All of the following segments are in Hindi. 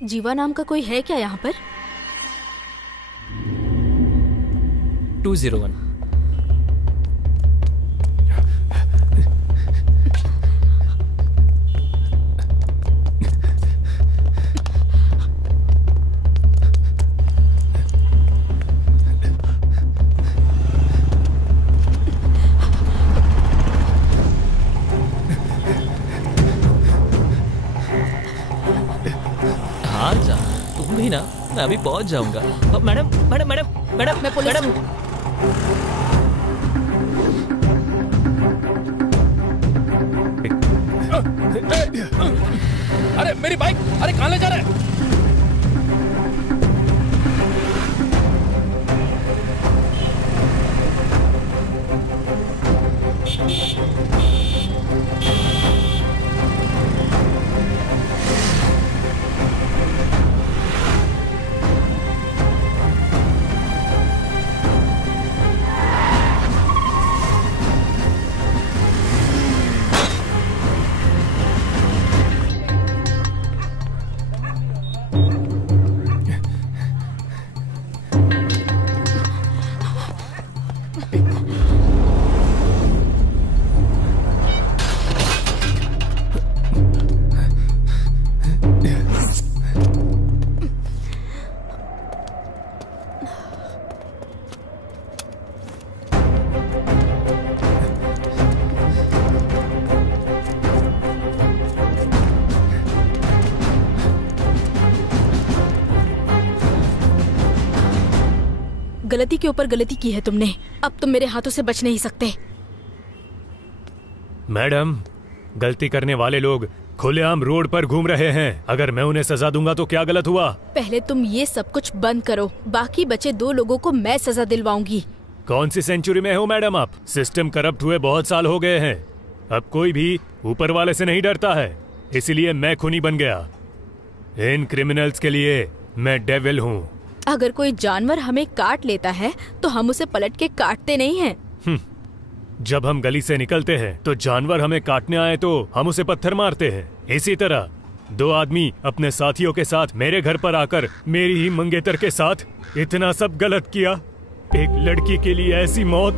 जीवा नाम का कोई है क्या यहाँ पर? 201। हाँ जा, तुम भी ना, मैं अभी पहुंच जाऊंगा। मैडम मैडम मैडम मैडम मैं पुलिस मैडम। अरे मेरी बाइक, अरे कहाँ ले जा रहे हैं? गलती के ऊपर गलती की है तुमने, अब तुम मेरे हाथों से बच नहीं सकते। मैडम, गलती करने वाले लोग खुलेआम रोड पर घूम रहे हैं। अगर मैं उन्हें सजा दूंगा तो क्या गलत हुआ? पहले तुम ये सब कुछ बंद करो, बाकी बचे 2 लोगों को मैं सजा दिलवाऊंगी। कौन सी सेंचुरी में हो मैडम आप? सिस्टम करप्ट हुए बहुत साल हो गए हैं। अब कोई भी ऊपर वाले से नहीं डरता है, इसीलिए मैं खूनी बन गया। इन क्रिमिनल्स के लिए मैं डेविल हूँ। अगर कोई जानवर हमें काट लेता है तो हम उसे पलट के काटते नहीं हैं। जब हम गली से निकलते हैं तो जानवर हमें काटने आए तो हम उसे पत्थर मारते हैं। इसी तरह 2 आदमी अपने साथियों के साथ मेरे घर पर आकर मेरी ही मंगेतर के साथ इतना सब गलत किया। एक लड़की के लिए ऐसी मौत।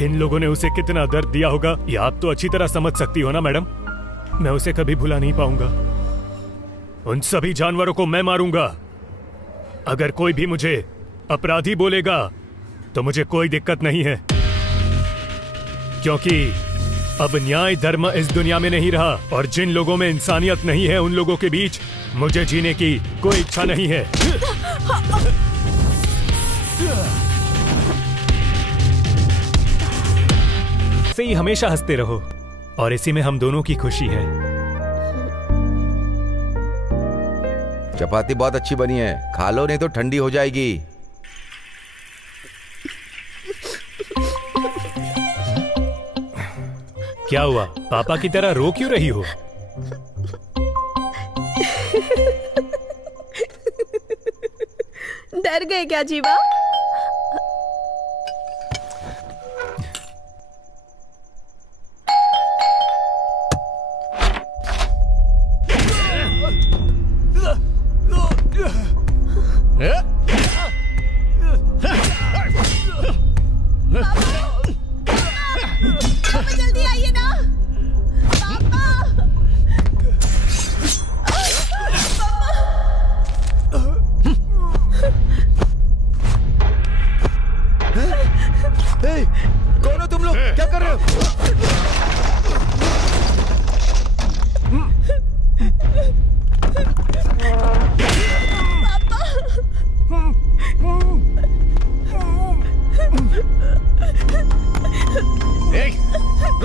इन लोगों ने उसे कितना दर्द दिया होगा, ये आप तो अच्छी तरह समझ सकती हो ना मैडम। मैं उसे कभी भुला नहीं पाऊंगा। उन सभी जानवरों को मैं मारूंगा। अगर कोई भी मुझे अपराधी बोलेगा तो मुझे कोई दिक्कत नहीं है, क्योंकि अब न्याय धर्म इस दुनिया में नहीं रहा और जिन लोगों में इंसानियत नहीं है उन लोगों के बीच मुझे जीने की कोई इच्छा नहीं है। से ही हमेशा हंसते रहो और इसी में हम दोनों की खुशी है। चपाती बहुत अच्छी बनी है, खा लो नहीं तो ठंडी हो जाएगी। क्या हुआ, पापा की तरह रो क्यों रही हो? डर गए क्या जीवा? जल्दी आइए ना पापा। कौन हो तुम लोग? क्या कर रहे हो?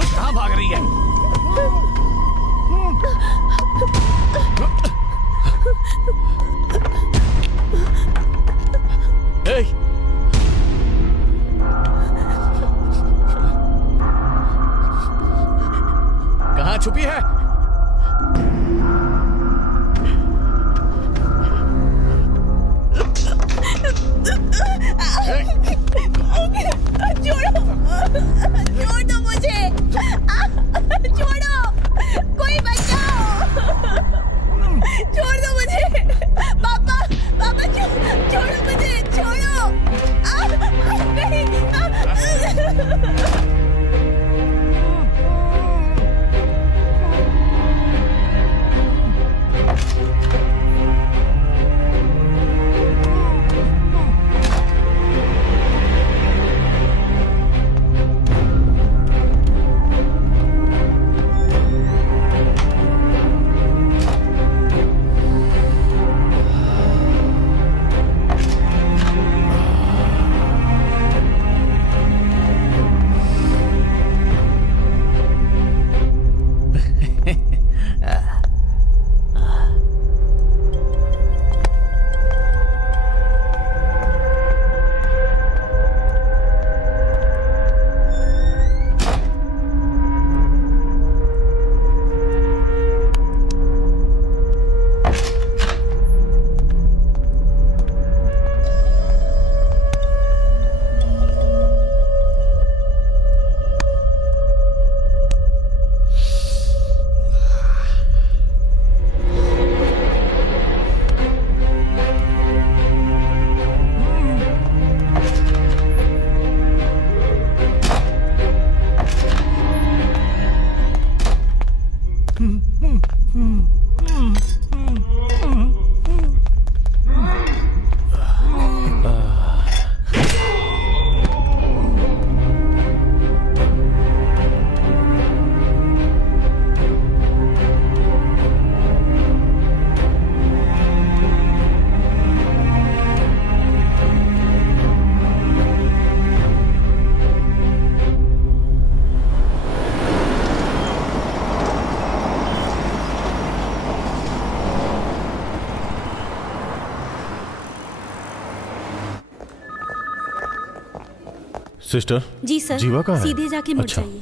कहाँ भाग रही है? कहाँ छुपी है? छोड़ दो मुझे। सिस्टर जी सर, जीवा कहाँ है? सीधे जाके मुड़ अच्छा। जाइए।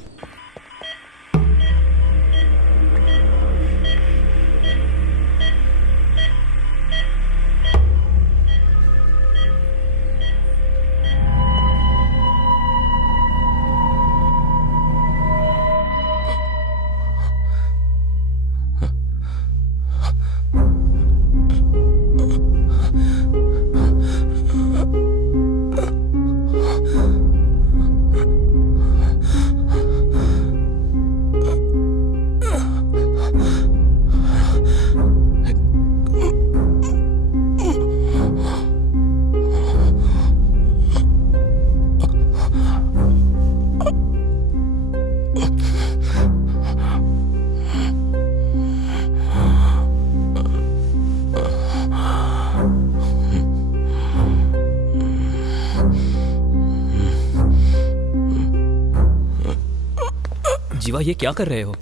जीवा, ये क्या कर रहे हो?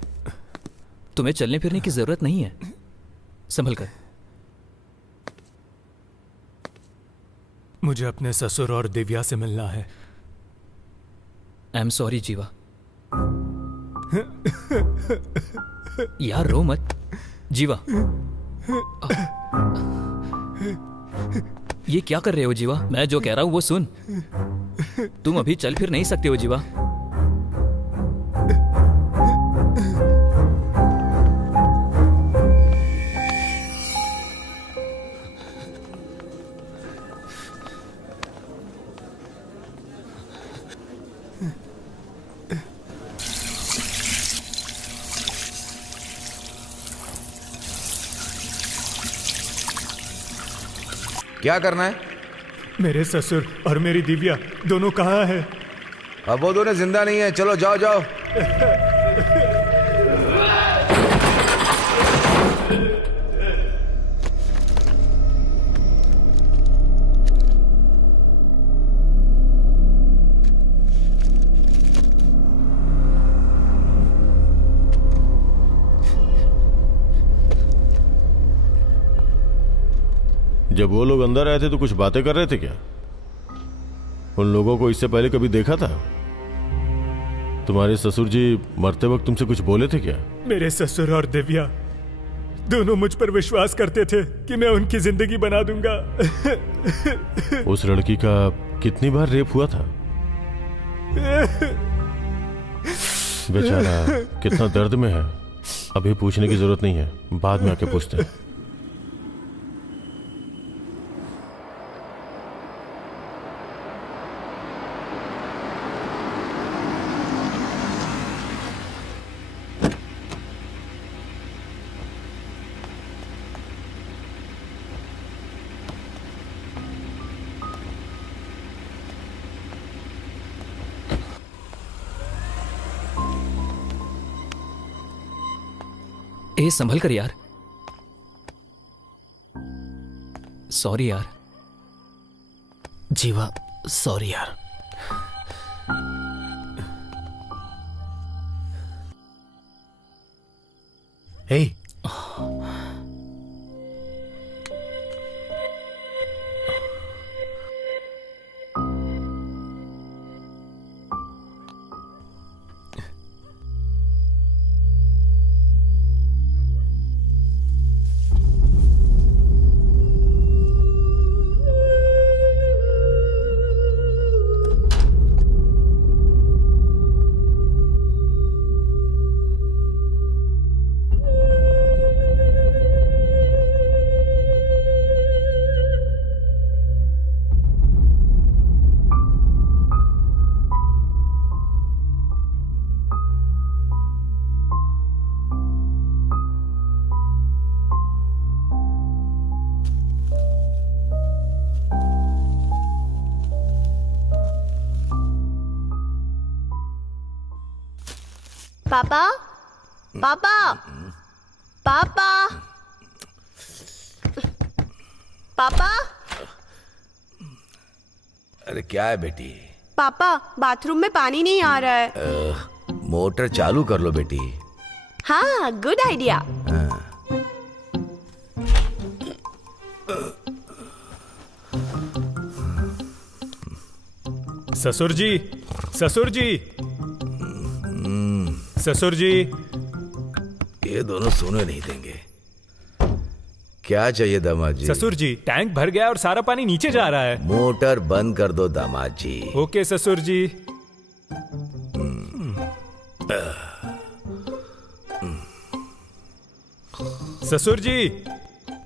तुम्हें चलने फिरने की जरूरत नहीं है, संभल कर। मुझे अपने ससुर और दिव्या से मिलना है। आई एम सॉरी जीवा। यार रो मत जीवा। ये क्या कर रहे हो जीवा? मैं जो कह रहा हूं वो सुन। तुम अभी चल फिर नहीं सकते हो जीवा। क्या करना है? मेरे ससुर और मेरी दिव्या दोनों कहाँ हैं? अब वो दोनों जिंदा नहीं है। चलो जाओ जाओ। जब वो लोग अंदर आए थे तो कुछ बातें कर रहे थे क्या? उन लोगों को इससे पहले कभी देखा था? तुम्हारे ससुर जी मरते वक्त तुमसे कुछ बोले थे क्या? मेरे ससुर और दिव्या दोनों मुझ पर विश्वास करते थे कि मैं उनकी जिंदगी बना दूंगा। उस लड़की का कितनी बार रेप हुआ था? बेचारा कितना दर्द में है। अभी पूछने की जरूरत नहीं है, बाद में आके पूछते हैं। ए संभल कर यार। सॉरी यार। जीवा सॉरी यार। हे पापा पापा पापा पापा अरे क्या है बेटी? पापा बाथरूम में पानी नहीं आ रहा है। मोटर चालू कर लो बेटी। हाँ गुड आइडिया। ससुर जी, ससुर जी, ससुर जी। ये दोनों सोने नहीं देंगे। क्या चाहिए दामाद जी? ससुर जी, टैंक भर गया और सारा पानी नीचे जा रहा है। मोटर बंद कर दो दामाद जी। ओके ससुर जी। ससुर जी,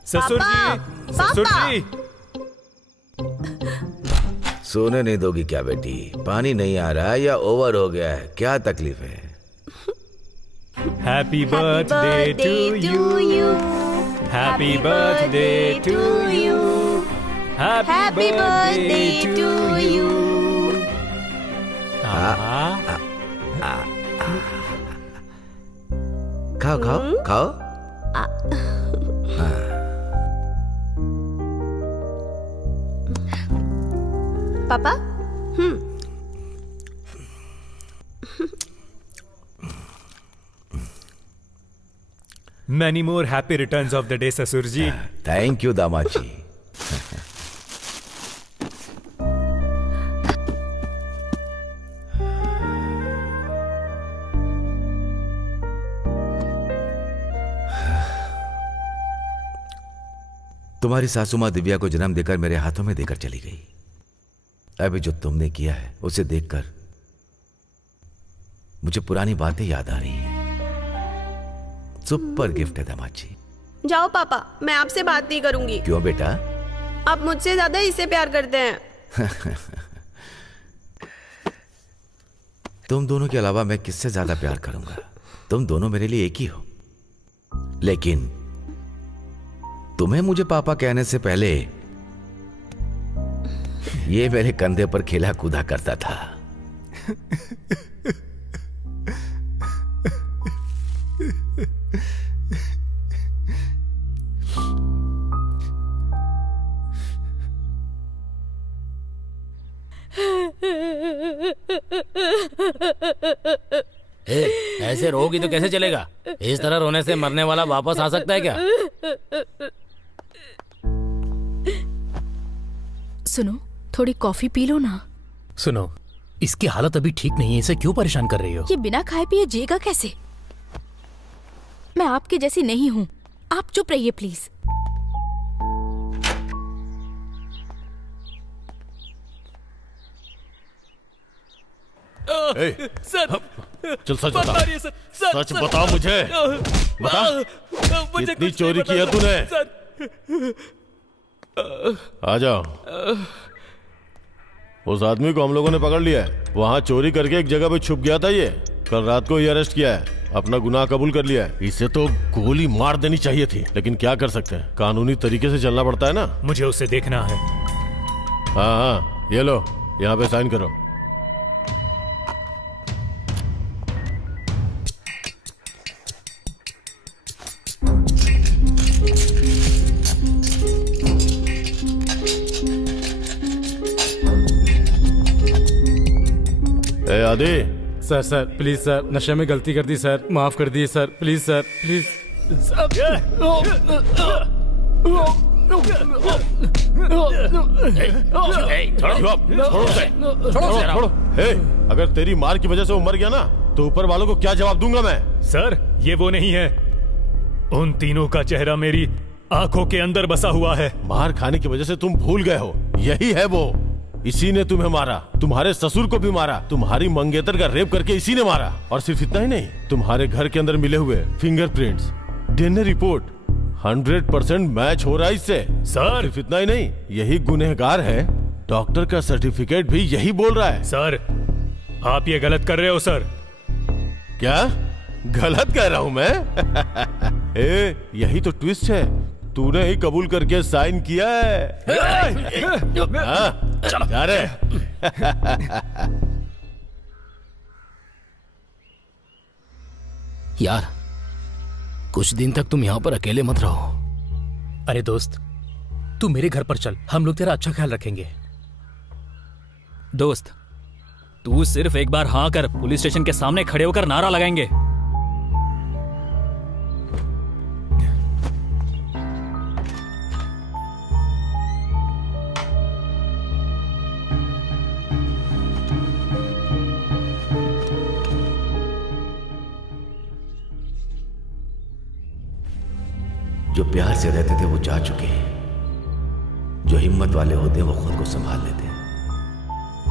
ससुर जी, ससुर जी। सोने नहीं दोगी क्या बेटी? पानी नहीं आ रहा है या ओवर हो गया है? क्या तकलीफ है? Happy birthday to you, happy birthday to you, happy birthday to you. खाओ खाओ खाओ। पापा Many more happy returns of the day, ससुर जी। थैंक यू दामाद जी। तुम्हारी सासू माँ दिव्या को जन्म देकर मेरे हाथों में देकर चली गई। अभी जो तुमने किया है उसे देखकर मुझे पुरानी बातें याद आ रही हैं। सुपर गिफ्ट है दामाद जी। जाओ पापा, मैं आपसे बात नहीं करूंगी। क्यों बेटा? आप मुझसे ज्यादा इसे प्यार करते हैं। तुम दोनों के अलावा मैं किससे ज्यादा प्यार करूंगा? तुम दोनों मेरे लिए एक ही हो। लेकिन तुम्हें मुझे पापा कहने से पहले ये मेरे कंधे पर खेला कूदा करता था। ऐसे रोगी तो कैसे चलेगा? इस तरह रोने से मरने वाला वापस आ सकता है क्या? सुनो, थोड़ी कॉफी पी लो ना। सुनो, इसकी हालत अभी ठीक नहीं है, इसे क्यों परेशान कर रही हो? ये बिना खाए पिए जिएगा कैसे? मैं आपके जैसी नहीं हूँ। आप चुप रहिए प्लीज। सर, चल सच बता। सच बता मुझे। बता, कितनी चोरी की है तूने? आ जाओ। उस आदमी को हम लोगों ने पकड़ लिया है। वहां चोरी करके एक जगह पे छुप गया था। ये कल रात को ही अरेस्ट किया है। अपना गुनाह कबूल कर लिया है। इसे तो गोली मार देनी चाहिए थी, लेकिन क्या कर सकते हैं, कानूनी तरीके से चलना पड़ता है ना। मुझे उसे देखना है। हाँ हाँ, ये लो, यहाँ पे साइन करो। दे। सर सर प्लीज सर, नशे में गलती कर दी सर, माफ कर दिए सर, प्लीज सर प्लीज। छोड़ो। हे, अगर तेरी मार की वजह से वो मर गया ना तो ऊपर वालों को क्या जवाब दूंगा मैं? सर ये वो नहीं है। उन तीनों का चेहरा मेरी आंखों के अंदर बसा हुआ है। मार खाने की वजह से तुम भूल गए हो, यही है वो। इसी ने तुम्हें मारा, तुम्हारे ससुर को भी मारा, तुम्हारी मंगेतर का रेप करके इसी ने मारा। और सिर्फ इतना ही नहीं, तुम्हारे घर के अंदर मिले हुए फिंगरप्रिंट्स, डीएनए रिपोर्ट 100% मैच हो रहा है इससे। सर सिर्फ इतना ही नहीं, यही गुनहगार है, डॉक्टर का सर्टिफिकेट भी यही बोल रहा है। सर आप ये गलत कर रहे हो सर। क्या गलत कह रहा हूं मैं? ए, यही तो ट्विस्ट है, तूने ही कबूल करके साइन किया है। हाँ, जा रे। यार कुछ दिन तक तुम यहाँ पर अकेले मत रहो। अरे दोस्त, तू मेरे घर पर चल, हम लोग तेरा अच्छा ख्याल रखेंगे। दोस्त, तू सिर्फ एक बार हाँ कर, पुलिस स्टेशन के सामने खड़े होकर नारा लगाएंगे। जो प्यार से रहते थे वो जा चुके हैं, जो हिम्मत वाले होते हैं वो खुद को संभाल लेते हैं।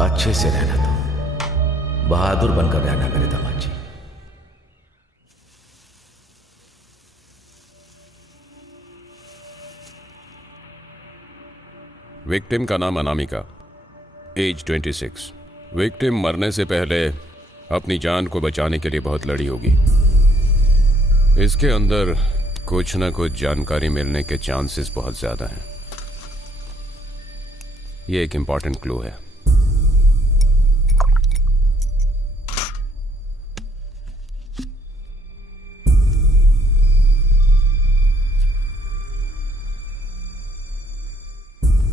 अच्छे से रहना, तुम बहादुर बनकर रहना मेरे दामाद जी। विक्टिम का नाम अनामिका, एज 26। विक्टिम मरने से पहले अपनी जान को बचाने के लिए बहुत लड़ी होगी। इसके अंदर कुछ न कुछ जानकारी मिलने के चांसेस बहुत ज्यादा हैं। यह एक इंपॉर्टेंट क्लू है।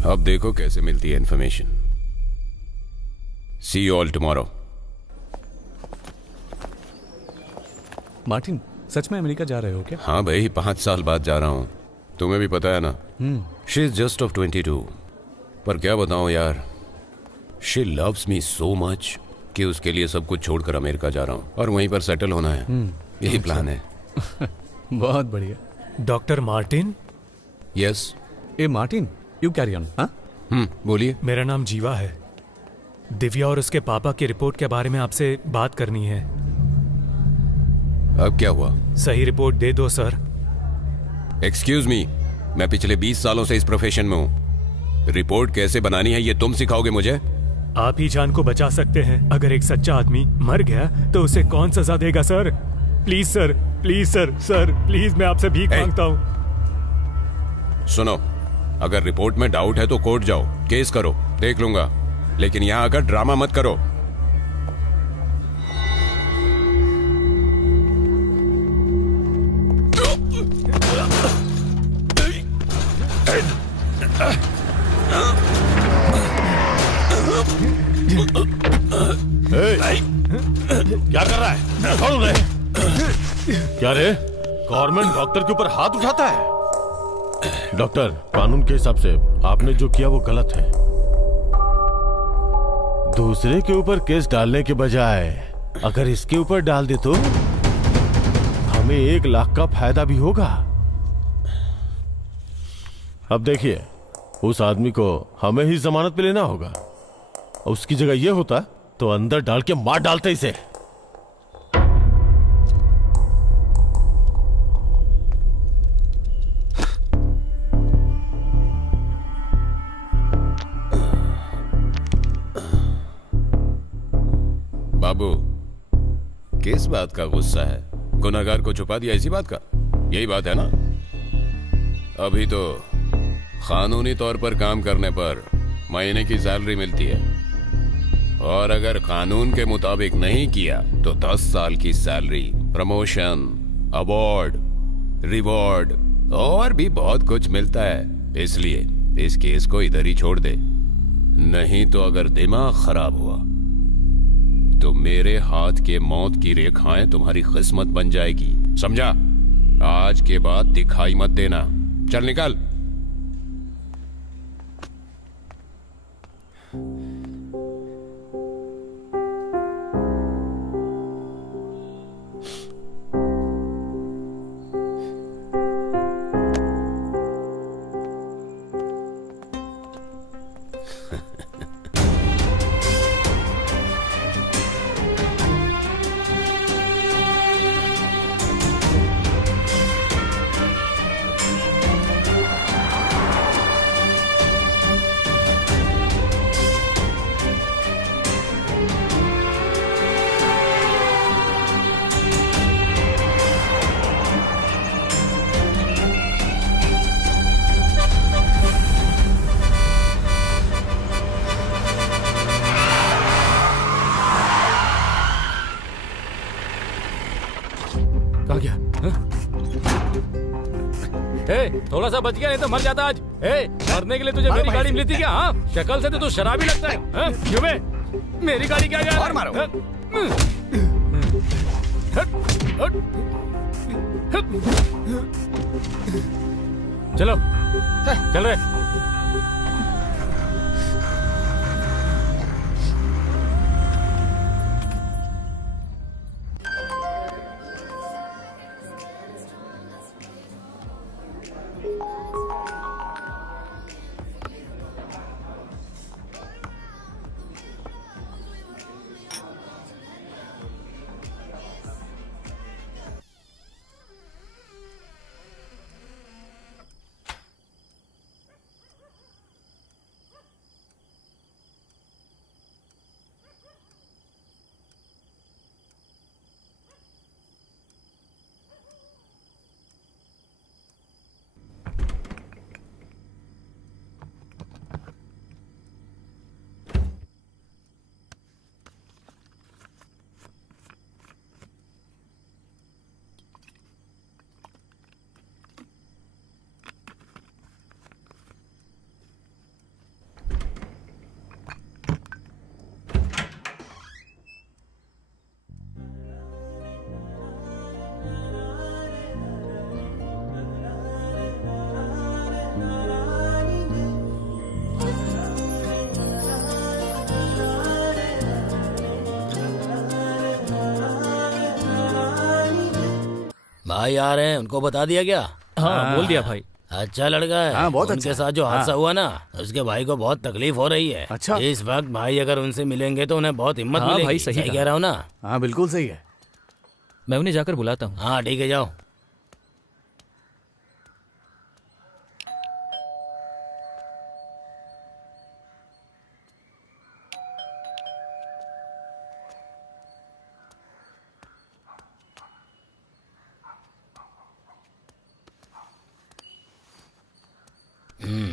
अब देखो कैसे मिलती है information. See you all tomorrow. Martin, सच में अमेरिका जा रहे हो क्या? हाँ भाई, 5 साल बाद जा रहा हूँ। तुम्हें भी पता है ना, शी इज जस्ट ऑफ 22। पर क्या बताऊँ यार, she loves me so much कि उसके लिए सब कुछ छोड़कर अमेरिका जा रहा हूँ और वहीं पर सेटल होना है। यही प्लान है। बहुत बढ़िया। Doctor Martin. Yes. A Martin, you carry on. हाँ, बोलिए। मेरा नाम जीवा है। दिव्या और उसके पापा की रिपोर्ट के बारे में आपसे बात करनी है। अब क्या हुआ? सही रिपोर्ट दे दो सर। एक्सक्यूज मी, मैं पिछले 20 सालों से इस प्रोफेशन में हूँ। रिपोर्ट कैसे बनानी है ये तुम सिखाओगे मुझे? आप ही जान को बचा सकते हैं। अगर एक सच्चा आदमी मर गया तो उसे कौन सजा देगा sir? Please sir, please sir, sir please, मैं आपसे भीख मांगता हूँ। सुनो, अगर रिपोर्ट में डाउट है तो कोर्ट जाओ, केस करो, देख लूंगा, लेकिन यहाँ आकर ड्रामा मत करो। क्या कर रहा है? छोड़ उन्हें। क्या रे, गवर्नमेंट डॉक्टर के ऊपर हाथ उठाता है? डॉक्टर, कानून के हिसाब से आपने जो किया वो गलत है। दूसरे के ऊपर केस डालने के बजाय अगर इसके ऊपर डाल दे तो हमें 1 लाख का फायदा भी होगा। अब देखिए, उस आदमी को हमें ही जमानत पे लेना होगा। उसकी जगह ये होता तो अंदर डाल के मार डालते इसे। बाबू, किस बात का गुस्सा है? गुनहगार को छुपा दिया इसी बात का? यही बात है ना? अभी तो कानूनी तौर पर काम करने पर महीने की सैलरी मिलती है, और अगर कानून के मुताबिक नहीं किया तो 10 साल की सैलरी, प्रमोशन, अवार्ड, रिवॉर्ड और भी बहुत कुछ मिलता है। इसलिए इस केस को इधर ही छोड़ दे, नहीं तो अगर दिमाग खराब हुआ तो मेरे हाथ के मौत की रेखाएं तुम्हारी किस्मत बन जाएगी, समझा? आज के बाद दिखाई मत देना। चल निकल। कहाँ गया? थोड़ा सा बच गया, नहीं तो मर जाता आज। मरने के लिए तुझे मेरी गाड़ी मिली थी क्या? हाँ, शक्ल से तो तू शराबी लगता है। क्यों बे? मेरी गाड़ी क्या गया? और मारो। चलो चल रहे। भाई आ रहे हैं, उनको बता दिया क्या? हाँ बोल दिया भाई। अच्छा लड़का है। हाँ, बहुत उनके अच्छा। साथ जो हादसा हुआ ना, उसके भाई को बहुत तकलीफ हो रही है। अच्छा। इस वक्त भाई अगर उनसे मिलेंगे तो उन्हें बहुत हिम्मत हाँ, मिलेगी। भाई, सही कहा। कह रहा हूँ ना? हाँ बिल्कुल सही है। मैं उन्हें जाकर बुलाता हूँ। हाँ ठीक है, जाओ।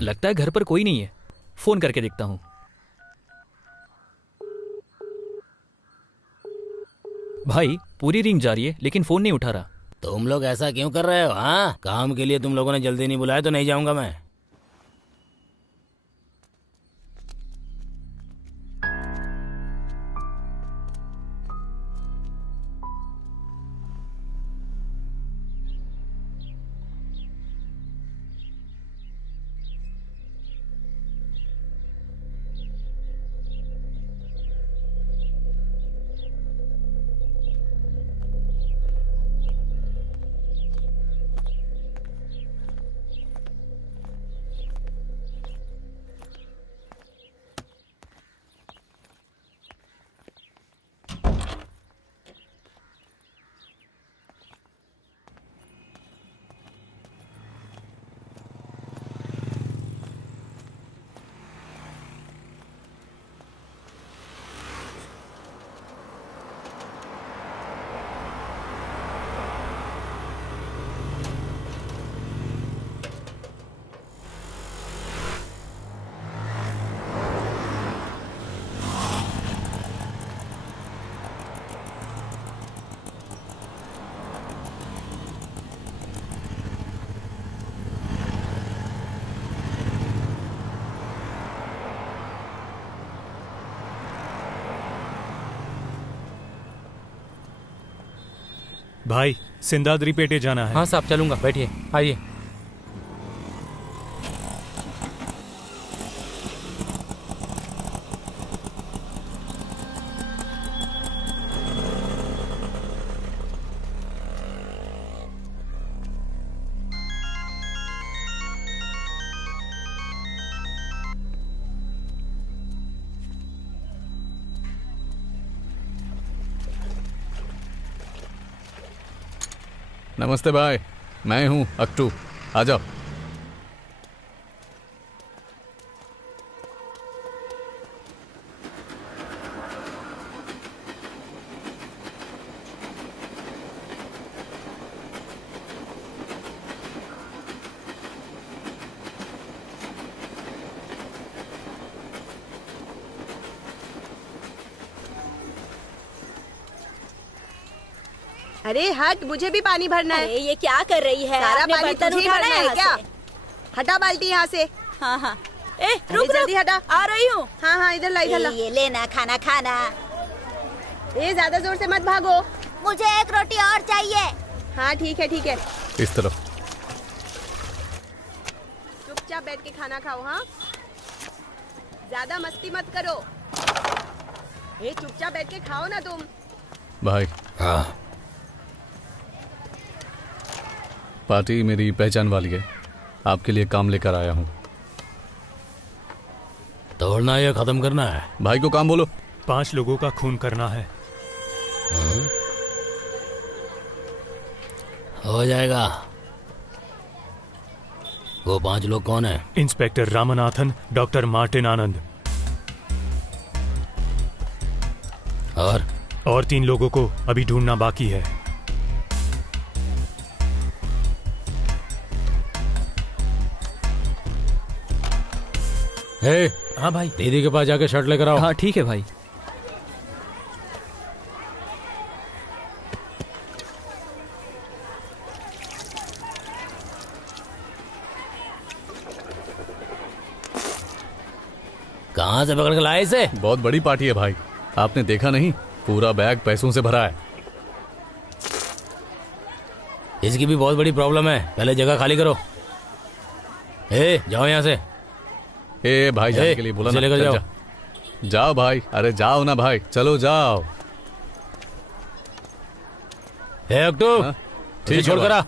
लगता है घर पर कोई नहीं है, फोन करके देखता हूँ। भाई पूरी रिंग जा रही है लेकिन फोन नहीं उठा रहा। तुम लोग ऐसा क्यों कर रहे हो? हाँ, काम के लिए तुम लोगों ने जल्दी नहीं बुलाया तो नहीं जाऊंगा मैं। भाई सिंदाद्री पेटे जाना है। हाँ साहब चलूंगा, बैठिए, आइए। नमस्ते भाई, मैं हूँ अक्टू, आ जाओ। अरे हट, मुझे भी पानी भरना है। अरे ये क्या कर रही है? सारा आपने पानी बर्तन तुझे ही उठाना भरना है यहाँ क्या? से। हटा बाल्टी यहाँ से। हाँ हाँ। ए अरे रुक जल्दी रुक, हटा। आ रही हूँ। हाँ हाँ, इधर ला इधर ला। ये लेना खाना खाना। ए ज्यादा जोर से मत भागो। मुझे एक रोटी और चाहिए। हाँ ठीक है ठीक है, इस तरफ। चुपचाप बैठ के खाना खाओ। हाँ ज्यादा मस्ती मत करो। ए चुपचाप बैठ के खाओ ना तुम। भाई हाँ पार्टी मेरी पहचान वाली है, आपके लिए काम लेकर आया हूँ। तोड़ना या खत्म करना है? भाई को काम बोलो। 5 लोगों का खून करना है। हो जाएगा। वो 5 लोग कौन है? इंस्पेक्टर रामनाथन, डॉक्टर मार्टिन आनंद और 3 लोगों को अभी ढूंढना बाकी है। हे, हाँ भाई। दीदी के पास जाके शर्ट लेकर आओ। हाँ ठीक है भाई। कहाँ से पकड़ के लाए इसे? बहुत बड़ी पार्टी है भाई, आपने देखा नहीं? पूरा बैग पैसों से भरा है। इसकी भी बहुत बड़ी प्रॉब्लम है, पहले जगह खाली करो। ए जाओ यहाँ से। ए भाई जाने ए, के लिए बोला इसे ना। लेकर चल, जाओ। जाओ भाई, अरे जाओ ना भाई, चलो जाओ। हे अक्टू, हाँ, ठीक है छोड़ कर आ।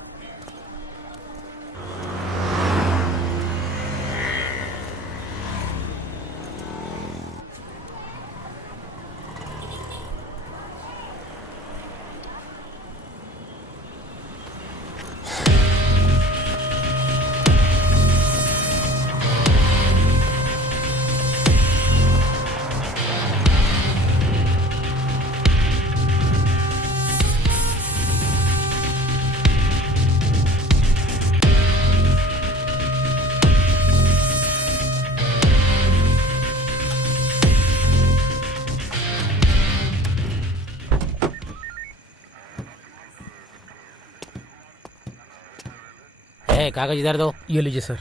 कागज इधर दो। ये लीजिए सर।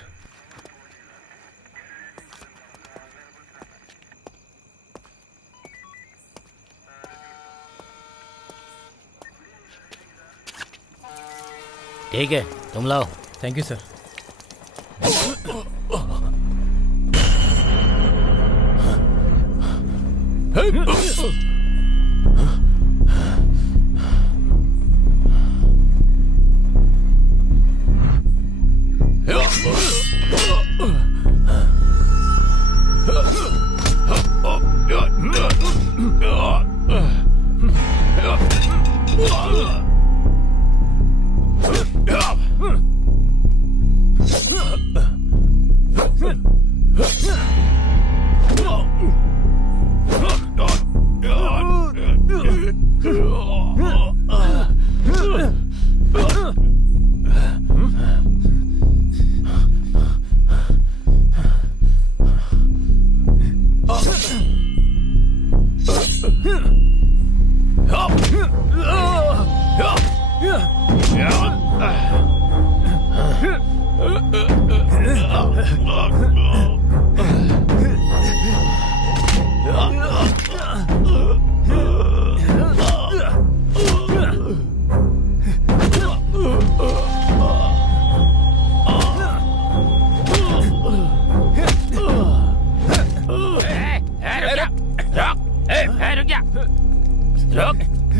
ठीक है, तुम लाओ। Thank you sir.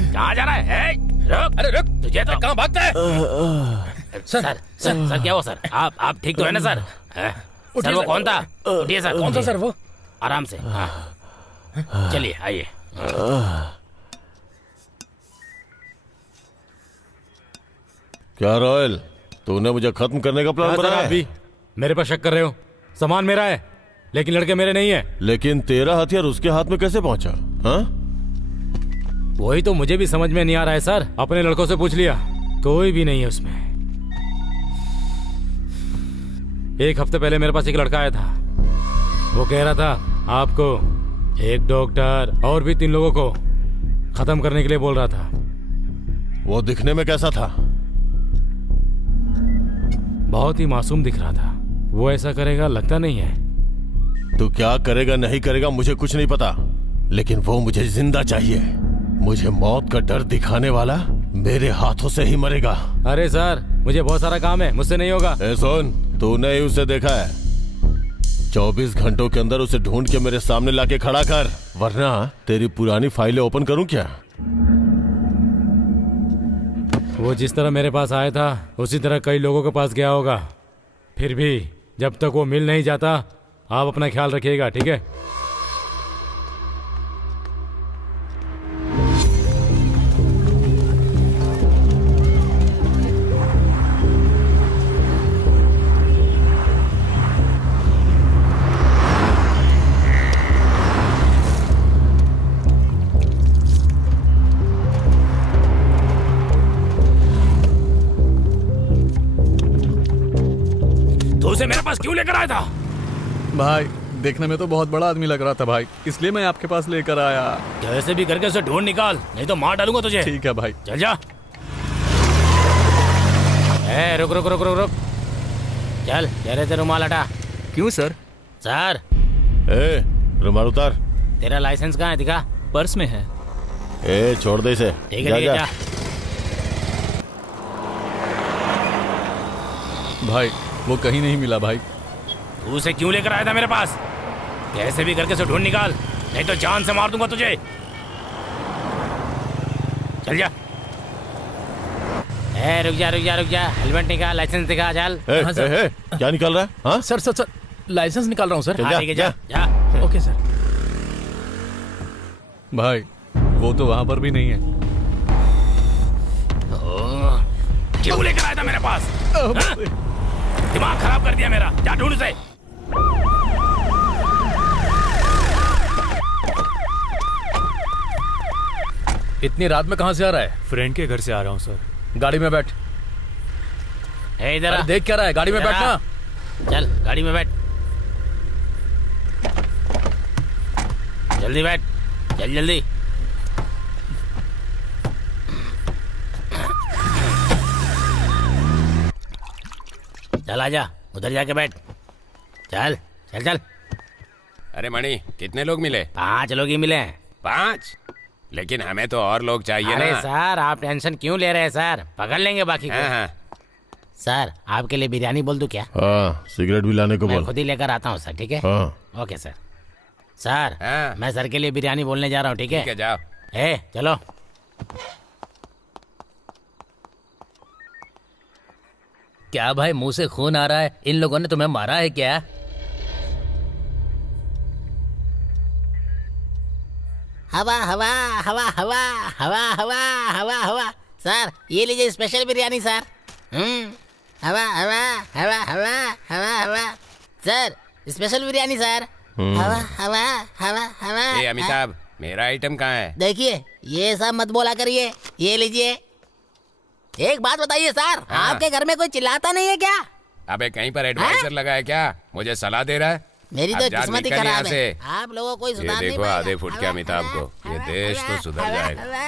कहाँ जा रहा है? रुक, अरे रुक, तुझे तो कहाँ भागता है? सर क्या हुआ सर? आप ठीक तो है ना सर? सर वो कौन था? उठिए सर। कौन था सर वो? आराम से। हाँ चलिए आइए। क्या रॉयल, तूने मुझे खत्म करने का प्लान बनाया? अभी मेरे पर शक कर रहे हो? सामान मेरा है लेकिन लड़के मेरे नहीं है। लेकिन तेरा हथियार उसके हाथ में कैसे पहुंचा? हाँ? वही तो मुझे भी समझ में नहीं आ रहा है सर। अपने लड़कों से पूछ लिया, कोई भी नहीं है उसमें। एक हफ्ते पहले मेरे पास एक लड़का आया था। वो कह रहा था आपको, एक डॉक्टर और भी 3 लोगों को खत्म करने के लिए बोल रहा था। वो दिखने में कैसा था? बहुत ही मासूम दिख रहा था। वो ऐसा करेगा लगता नहीं है। तू क्या करेगा नहीं करेगा मुझे कुछ नहीं पता, लेकिन वो मुझे जिंदा चाहिए। मुझे मौत का डर दिखाने वाला मेरे हाथों से ही मरेगा। अरे सर मुझे बहुत सारा काम है, मुझसे नहीं होगा। ए सुन, तूने ही उसे देखा है। 24 घंटों के अंदर उसे ढूंढ के मेरे सामने लाके खड़ा कर, वरना तेरी पुरानी फाइलें ओपन करूं क्या? वो जिस तरह मेरे पास आया था उसी तरह कई लोगों के पास गया होगा। फिर भी जब तक वो मिल नहीं जाता आप अपना ख्याल रखिएगा, ठीक है? तो उसे मेरे पास क्यों लेकर आया था? भाई देखने में तो बहुत बड़ा आदमी लग रहा था भाई, इसलिए मैं आपके पास लेकर आया। जैसे भी करके उसे ढूंढ निकाल, नहीं तो मार डालूंगा तुझे। ठीक है भाई। चल जा। रुक रुक रुक रुक रुक। चल चेहरे से रुमाल हटा। क्यों सर? सर ए, रुमाल उतार। तेरा लाइसेंस कहाँ है? दिखा। पर्स में है। ए, छोड़ दे इसे। ठीक है जा। भाई वो कहीं नहीं मिला भाई। तू उसे क्यों लेकर आया था मेरे पास? कैसे भी करके उसे ढूंढ निकाल, नहीं तो जान से मार दूंगा तुझे। चल जा। रुक जा रुक जा रुक जा। हेलमेट निकाल, लाइसेंस दिखा। चल। क्या निकाल रहा है? हाँ? सर लाइसेंस निकाल रहा हूँ सर। जा, ठीक है जा। जा। Okay sir. भाई वो तो वहां पर भी नहीं है। क्यों लेकर आया था मेरे पास? दिमाग खराब कर दिया मेरा। जा ढूंढ उसे। इतनी रात में कहाँ से आ रहा है? फ्रेंड के घर से आ रहा हूँ सर। गाड़ी में बैठ। इधर अरे देख क्या रहा है? गाड़ी में बैठना। चल गाड़ी में बैठ। जल्दी बैठ। चल जल्दी। चल आजा, उधर जाके बैठ। चल चल चल। अरे मणि, कितने लोग मिले? 5 लोग ही मिले। 5? लेकिन हमें तो और लोग चाहिए अरे ना। सर आप टेंशन क्यों ले रहे हैं सर? पकड़ लेंगे बाकी को। हाँ। सर आपके लिए बिरयानी बोल दूं क्या? हाँ, सिगरेट भी लाने को मैं बोल। खुद ही लेकर आता हूँ सर, ठीक है? हाँ। Okay sir. सर हाँ। मैं सर के लिए बिरयानी बोलने जा रहा हूँ, ठीक है? ठीक है, जाओ। चलो। क्या भाई मुंह से खून आ रहा है? इन लोगों ने तुम्हें मारा है क्या? हवा हवा हवा हवा हवा हवा हवा हवा। सर ये लीजिए स्पेशल बिरयानी सर। हवा हवा हवा हवा हवा हवा। Sir special biryani sir. हवा हवा हवा हवा। ए अमिताभ, मेरा आइटम कहाँ है? देखिए ये सब मत बोला करिए। ये लीजिए। एक बात बताइए सर, हाँ। आपके घर में कोई चिल्लाता नहीं है क्या? अबे कहीं पर एडवाइजर लगा है क्या? मुझे सलाह दे रहा है? मेरी अब तो जा, किस्मत ही निकल यहाँ खराब है। से। आप लोगों को ये सुधार नहीं देखो पाएगा। आधे फुट के हवा, अमिताभ हवा, को। ये हवा, देश तो हवा, सुधर हवा, जाएगा। हवा।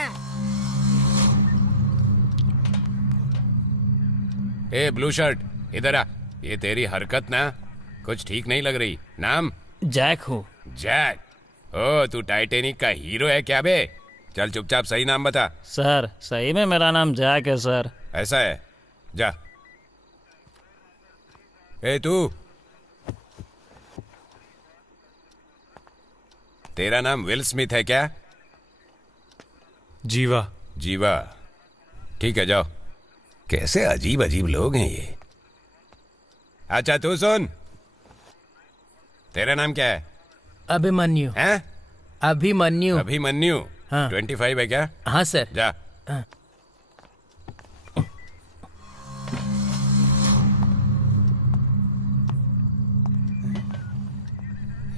ए ब्लू शर्ट, इधर आ। ये तेरी हरकत ना कुछ ठीक नहीं लग रही। नाम? जैक हूँ। जैक? ओ तू टाइटेनिक का हीरो है क्या बे? चल चुपचाप सही नाम बता। सर सही में मेरा नाम जैक है सर। ऐसा है? जा। ए तू, तेरा नाम विल स्मिथ है क्या? जीवा। जीवा, ठीक है जाओ। कैसे अजीब अजीब लोग हैं ये। अच्छा तू सुन, तेरा नाम क्या है? अभिमन्यु। हैं? अभिमन्यु। अभिमन्यु। हाँ। 25 है क्या? हाँ सर। जा। हाँ।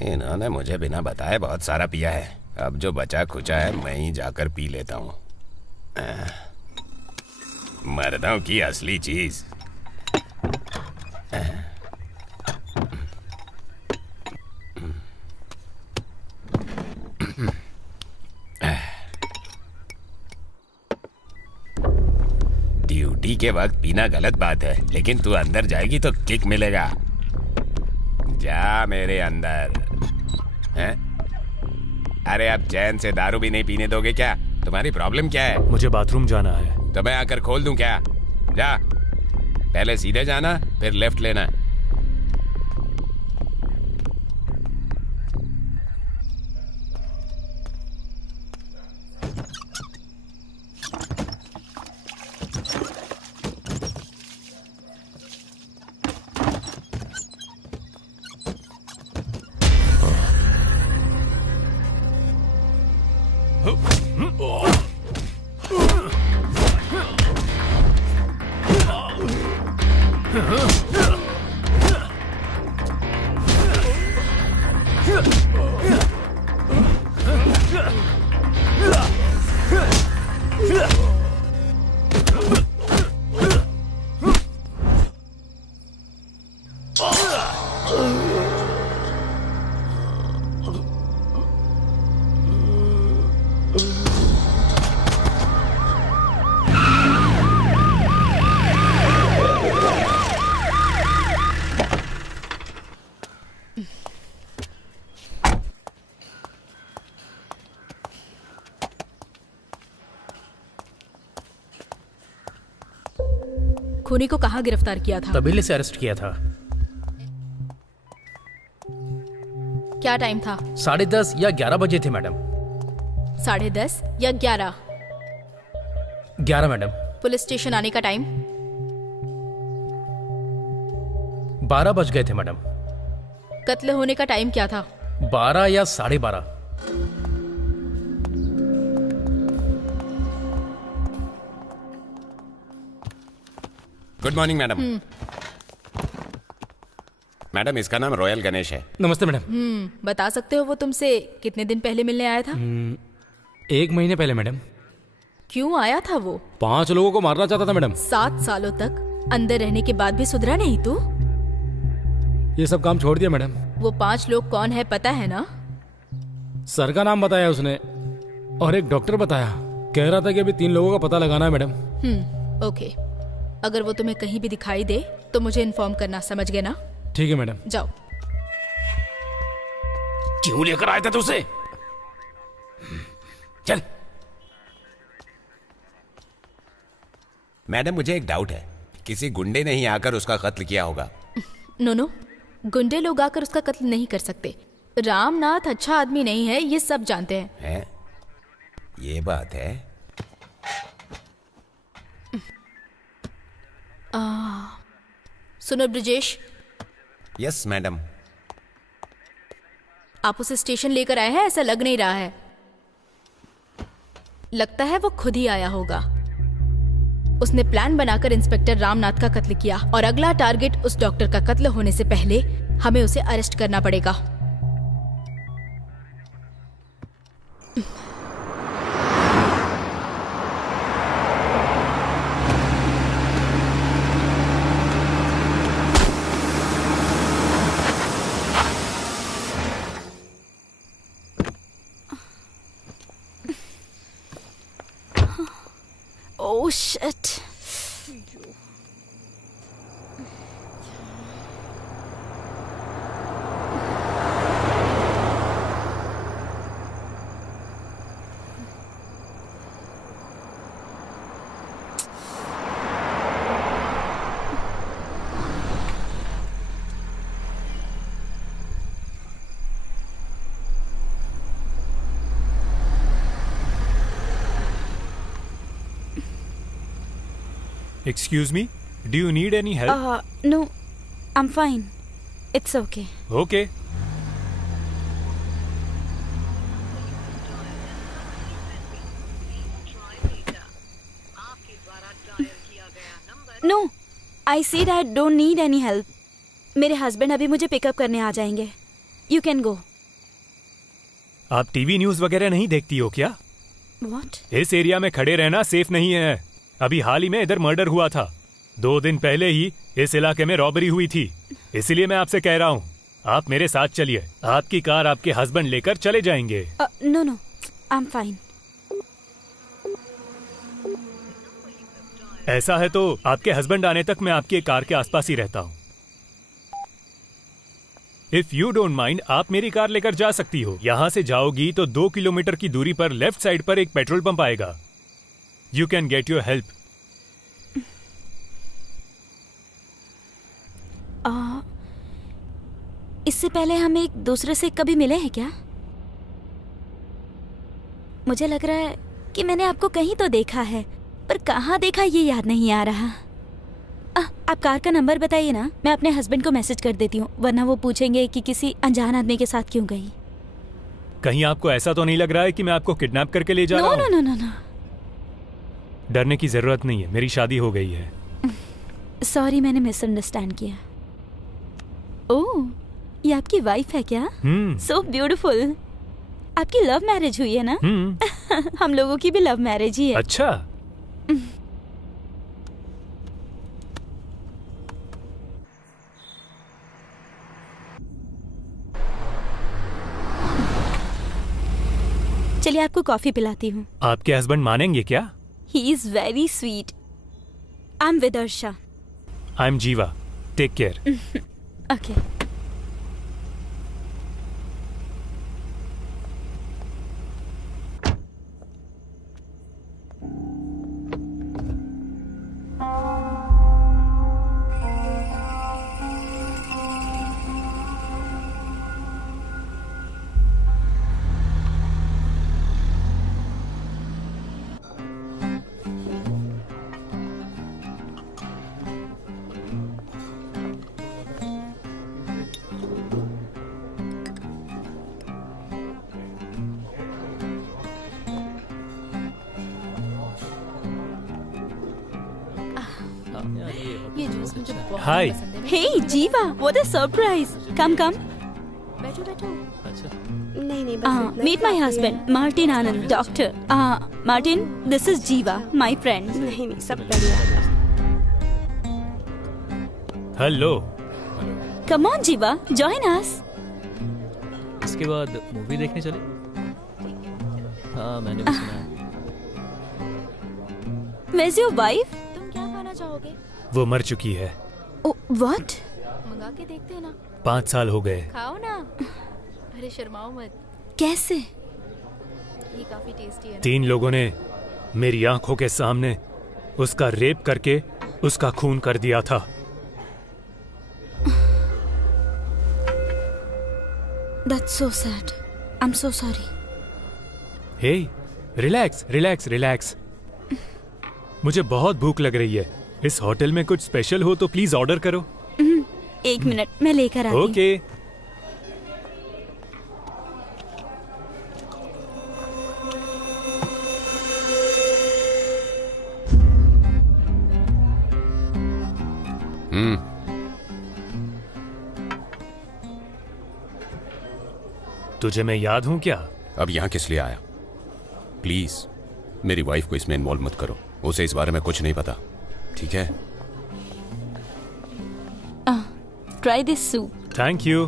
इन्होंने मुझे बिना बताए बहुत सारा पिया है। अब जो बचा खुचा है मैं ही जाकर पी लेता हूँ। मर्दों की असली चीज। ड्यूटी के वक्त पीना गलत बात है, लेकिन तू अंदर जाएगी तो किक मिलेगा। जा मेरे अंदर। हैं? अरे अब चैन से दारू भी नहीं पीने दोगे क्या? तुम्हारी प्रॉब्लम क्या है? मुझे बाथरूम जाना है। तो मैं आकर खोल दूं क्या? जा, पहले सीधे जाना फिर लेफ्ट लेना। खूनी को कहाँ गिरफ्तार किया था? तबीले से अरेस्ट किया था। क्या टाइम था? 10:30 या 11 बजे थे मैडम। 10:30 या 11? 11 मैडम। पुलिस स्टेशन आने का टाइम? 12 बज गए थे मैडम। कत्ल होने का टाइम क्या था? 12 या 12:30। Good morning madam. मैडम इसका नाम रॉयल गणेश है। नमस्ते मैडम। बता सकते हो वो तुमसे कितने दिन पहले मिलने आया था? 1 महीने पहले मैडम। क्यों आया था वो? 5 लोगों को मारना चाहता था मैडम। 7 सालों तक अंदर रहने के बाद भी सुधरा नहीं तू? ये सब काम छोड़ दिया मैडम। वो 5 लोग कौन है पता है ना? सर का नाम बताया उसने और एक डॉक्टर बताया। कह रहा था कि अभी 3 लोगों का पता लगाना है मैडम। ओके, अगर वो तुम्हें कहीं भी दिखाई दे तो मुझे इन्फॉर्म करना, समझ गए ना? ठीक है मैडम। जाओ। क्यों लेकर आया था तू उसे? चल। मैडम मुझे एक डाउट है, किसी गुंडे ने ही आकर उसका कत्ल किया होगा। नो, गुंडे लोग आकर उसका कत्ल नहीं कर सकते। रामनाथ अच्छा आदमी नहीं है, ये सब जानते हैं। ये बात है। सुनो ब्रिजेश। Yes madam. आप उसे स्टेशन लेकर आए हैं, ऐसा लग नहीं रहा है। लगता है वो खुद ही आया होगा। उसने प्लान बनाकर इंस्पेक्टर रामनाथ का कत्ल किया और अगला टारगेट उस डॉक्टर का कत्ल होने से पहले हमें उसे अरेस्ट करना पड़ेगा। Oh shit. Excuse me, do you need any help? No, I am fine. It's okay. Okay. No, I said I don't need any help. मेरे हस्बैंड अभी मुझे पिकअप करने आ जाएंगे. You can go. आप टीवी न्यूज वगैरह नहीं देखती हो क्या? व्हाट? इस एरिया में खड़े रहना सेफ नहीं है. अभी हाल ही में इधर मर्डर हुआ था. 2 दिन पहले ही इस इलाके में रॉबरी हुई थी. इसीलिए मैं आपसे कह रहा हूँ, आप मेरे साथ चलिए. आपकी कार आपके हस्बैंड लेकर चले जाएंगे. No no, I am fine. ऐसा है तो आपके हस्बैंड आने तक मैं आपकी कार के आसपास ही रहता हूँ. इफ यू डोंट माइंड, आप मेरी कार लेकर जा सकती हो. यहाँ से जाओगी तो 2 किलोमीटर की दूरी पर लेफ्ट साइड पर एक पेट्रोल पंप आएगा. You can get your help. इससे पहले हम एक दूसरे से कभी मिले हैं क्या? मुझे लग रहा है कि मैंने आपको कहीं तो देखा है, पर कहाँ देखा ये याद नहीं आ रहा. आप कार का नंबर बताइए ना, मैं अपने हस्बैंड को मैसेज कर देती हूँ, वरना वो पूछेंगे कि किसी अनजान आदमी के साथ क्यों गई. कहीं आपको ऐसा तो नहीं लग रहा है कि मैं आपको किडनैप करके ले जा रहा हूँ? No no no no. डरने की जरूरत नहीं है, मेरी शादी हो गई है. सॉरी, मैंने मिसअंडरस्टैंड किया. ओह, ये आपकी वाइफ है क्या? So beautiful. आपकी लव मैरिज हुई है ना? हम लोगों की भी लव मैरिज ही है. अच्छा. चलिए आपको कॉफी पिलाती हूँ. आपके हस्बैंड मानेंगे क्या? He is very sweet. I am Vidarsha. I am Jiva. Take care. Okay. ये जूस मुझे बहुत Hi. पसंद है. Hey Jeeva, what a surprise. Come come. बैठो बैठो. नहीं नहीं, बस इतना Meet my husband, Martin Anand, doctor. Martin, this is Jeeva, my friend. नहीं नहीं, सब बढ़िया. Hello. Come on Jeeva, join us. इसके बाद मूवी देखने चले? हाँ, मैंने भी सुना है. Where's your wife? तुम क्या खाना चाहोगे? वो मर चुकी है. Oh, what? मंगा के देखते हैं ना. 5 साल हो गए. खाओ ना. अरे शर्माओ मत. कैसे? ये काफी टेस्टी है. 3 लोगों ने मेरी आंखों के सामने उसका रेप करके उसका खून कर दिया था. That's so sad. I'm so sorry. Hey, relax relax relax. मुझे बहुत भूख लग रही है. इस होटल में कुछ स्पेशल हो तो प्लीज ऑर्डर करो. 1 मिनट, मैं लेकर आती हूँ. ओके. तुझे मैं याद हूं क्या? अब यहाँ किस लिए आया? प्लीज मेरी वाइफ को इसमें इन्वॉल्व मत करो. उसे इस बारे में कुछ नहीं पता, ठीक है? Try this soup. Thank you.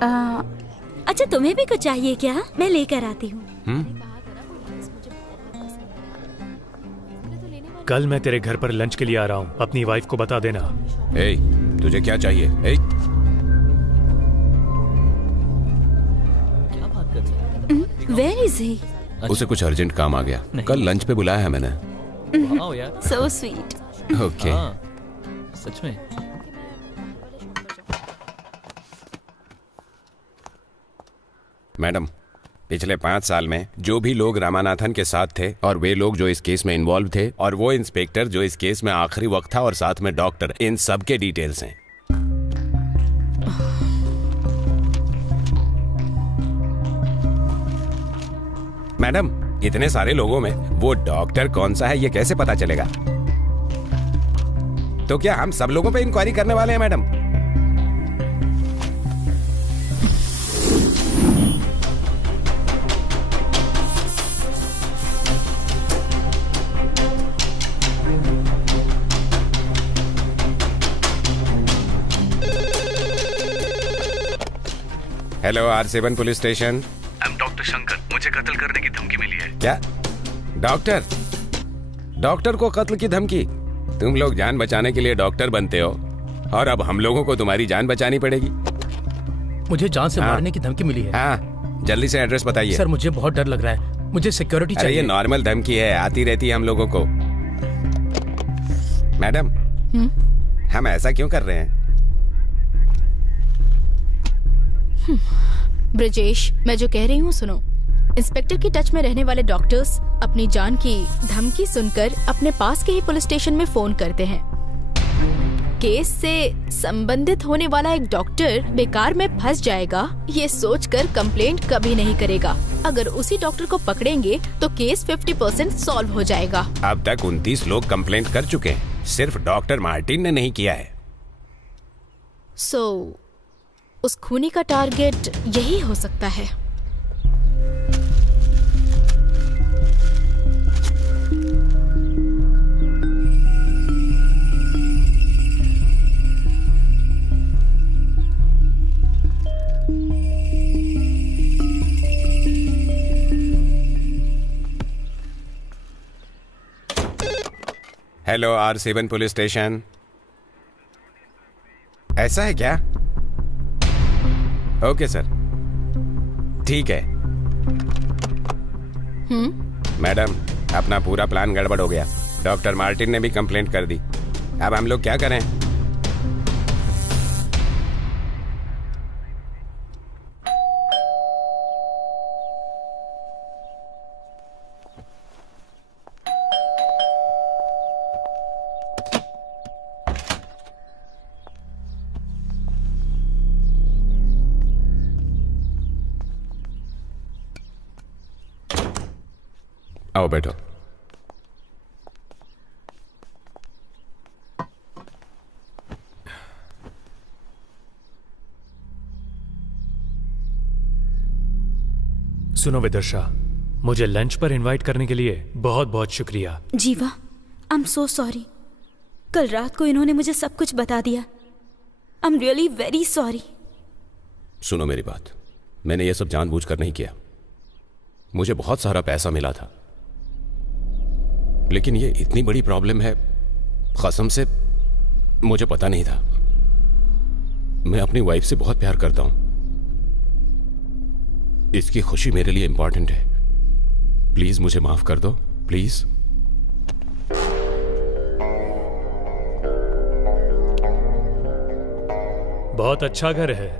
अच्छा, तुम्हें भी कुछ चाहिए क्या? मैं लेकर आती हूँ. कल मैं तेरे घर पर लंच के लिए आ रहा हूँ. अपनी वाइफ को बता देना. ए, तुझे क्या चाहिए? ए? क्या बात कर रही है? Where is he? उसे कुछ अर्जेंट काम आ गया. कल लंच पे बुलाया है मैंने. वाओ यार. So sweet. ओके. हाँ, सच में. मैडम, पिछले 5 साल में जो भी लोग रामानाथन के साथ थे और वे लोग जो इस केस में इन्वॉल्व थे और वो इंस्पेक्टर जो इस केस में आखिरी वक्त था और साथ में डॉक्टर, इन सब के डिटेल्स हैं। मैडम, इतने सारे लोगों में वो डॉक्टर कौन सा है ये कैसे पता चलेगा? तो क्या हम सब लोगों पे इंक्वायरी करने वाले हैं madam? Hello, R7 police station. Doctor Shankar, मुझे कत्ल करने की धमकी मिली है। क्या? डॉक्टर को कत्ल की धमकी? तुम लोग जान बचाने के लिए डॉक्टर बनते हो और अब हम लोगों को तुम्हारी जान बचानी पड़ेगी। मुझे जान से मारने की धमकी मिली है। हाँ, जल्दी से एड्रेस बताइए। सर, मुझे बहुत डर लग रहा है, मुझे सिक्योरिटी चाहिए। ये नॉर्मल धमकी है, आती रहती है हम लोगों को। मैडम, हम ऐसा क्यों कर रहे हैं? ब्रजेश, मैं जो कह रही हूँ सुनो। इंस्पेक्टर की टच में रहने वाले डॉक्टर्स अपनी जान की धमकी सुनकर अपने पास के ही पुलिस स्टेशन में फोन करते हैं। केस से संबंधित होने वाला एक डॉक्टर बेकार में फंस जाएगा ये सोचकर कंप्लेंट कभी नहीं करेगा। अगर उसी डॉक्टर को पकड़ेंगे तो केस 50% सॉल्व हो जाएगा। अब तक 29 लोग कंप्लेंट कर चुके हैं, सिर्फ डॉक्टर मार्टिन ने नहीं किया है। उस खूनी का टारगेट यही हो सकता है। Hello, R7 police station. ऐसा है क्या? ओके सर, ठीक है। मैडम, अपना पूरा प्लान गड़बड़ हो गया। डॉक्टर मार्टिन ने भी कंप्लेंट कर दी। अब हम लोग क्या करें? आओ बैठो। सुनो विदर्शा, मुझे लंच पर इनवाइट करने के लिए बहुत बहुत शुक्रिया। जीवा, आई एम सो सॉरी। कल रात को इन्होंने मुझे सब कुछ बता दिया। I am really very sorry. सुनो मेरी बात, मैंने ये सब जानबूझकर नहीं किया। मुझे बहुत सारा पैसा मिला था, लेकिन ये इतनी बड़ी प्रॉब्लम है, कसम से मुझे पता नहीं था। मैं अपनी वाइफ से बहुत प्यार करता हूं। इसकी खुशी मेरे लिए इंपॉर्टेंट है। प्लीज मुझे माफ कर दो, प्लीज। बहुत अच्छा घर है।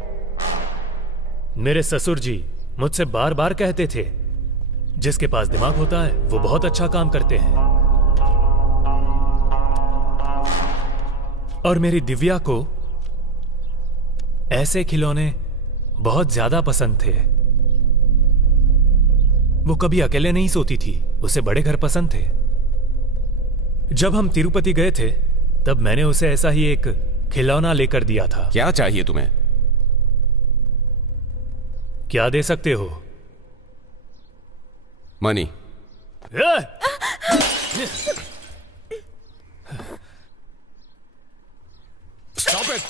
मेरे ससुर जी मुझसे बार बार कहते थे, जिसके पास दिमाग होता है वो बहुत अच्छा काम करते हैं। और मेरी दिव्या को ऐसे खिलौने बहुत ज्यादा पसंद थे। वो कभी अकेले नहीं सोती थी, उसे बड़े घर पसंद थे। जब हम तिरुपति गए थे तब मैंने उसे ऐसा ही एक खिलौना लेकर दिया था। क्या चाहिए तुम्हें? क्या दे सकते हो? मनी। Stop it!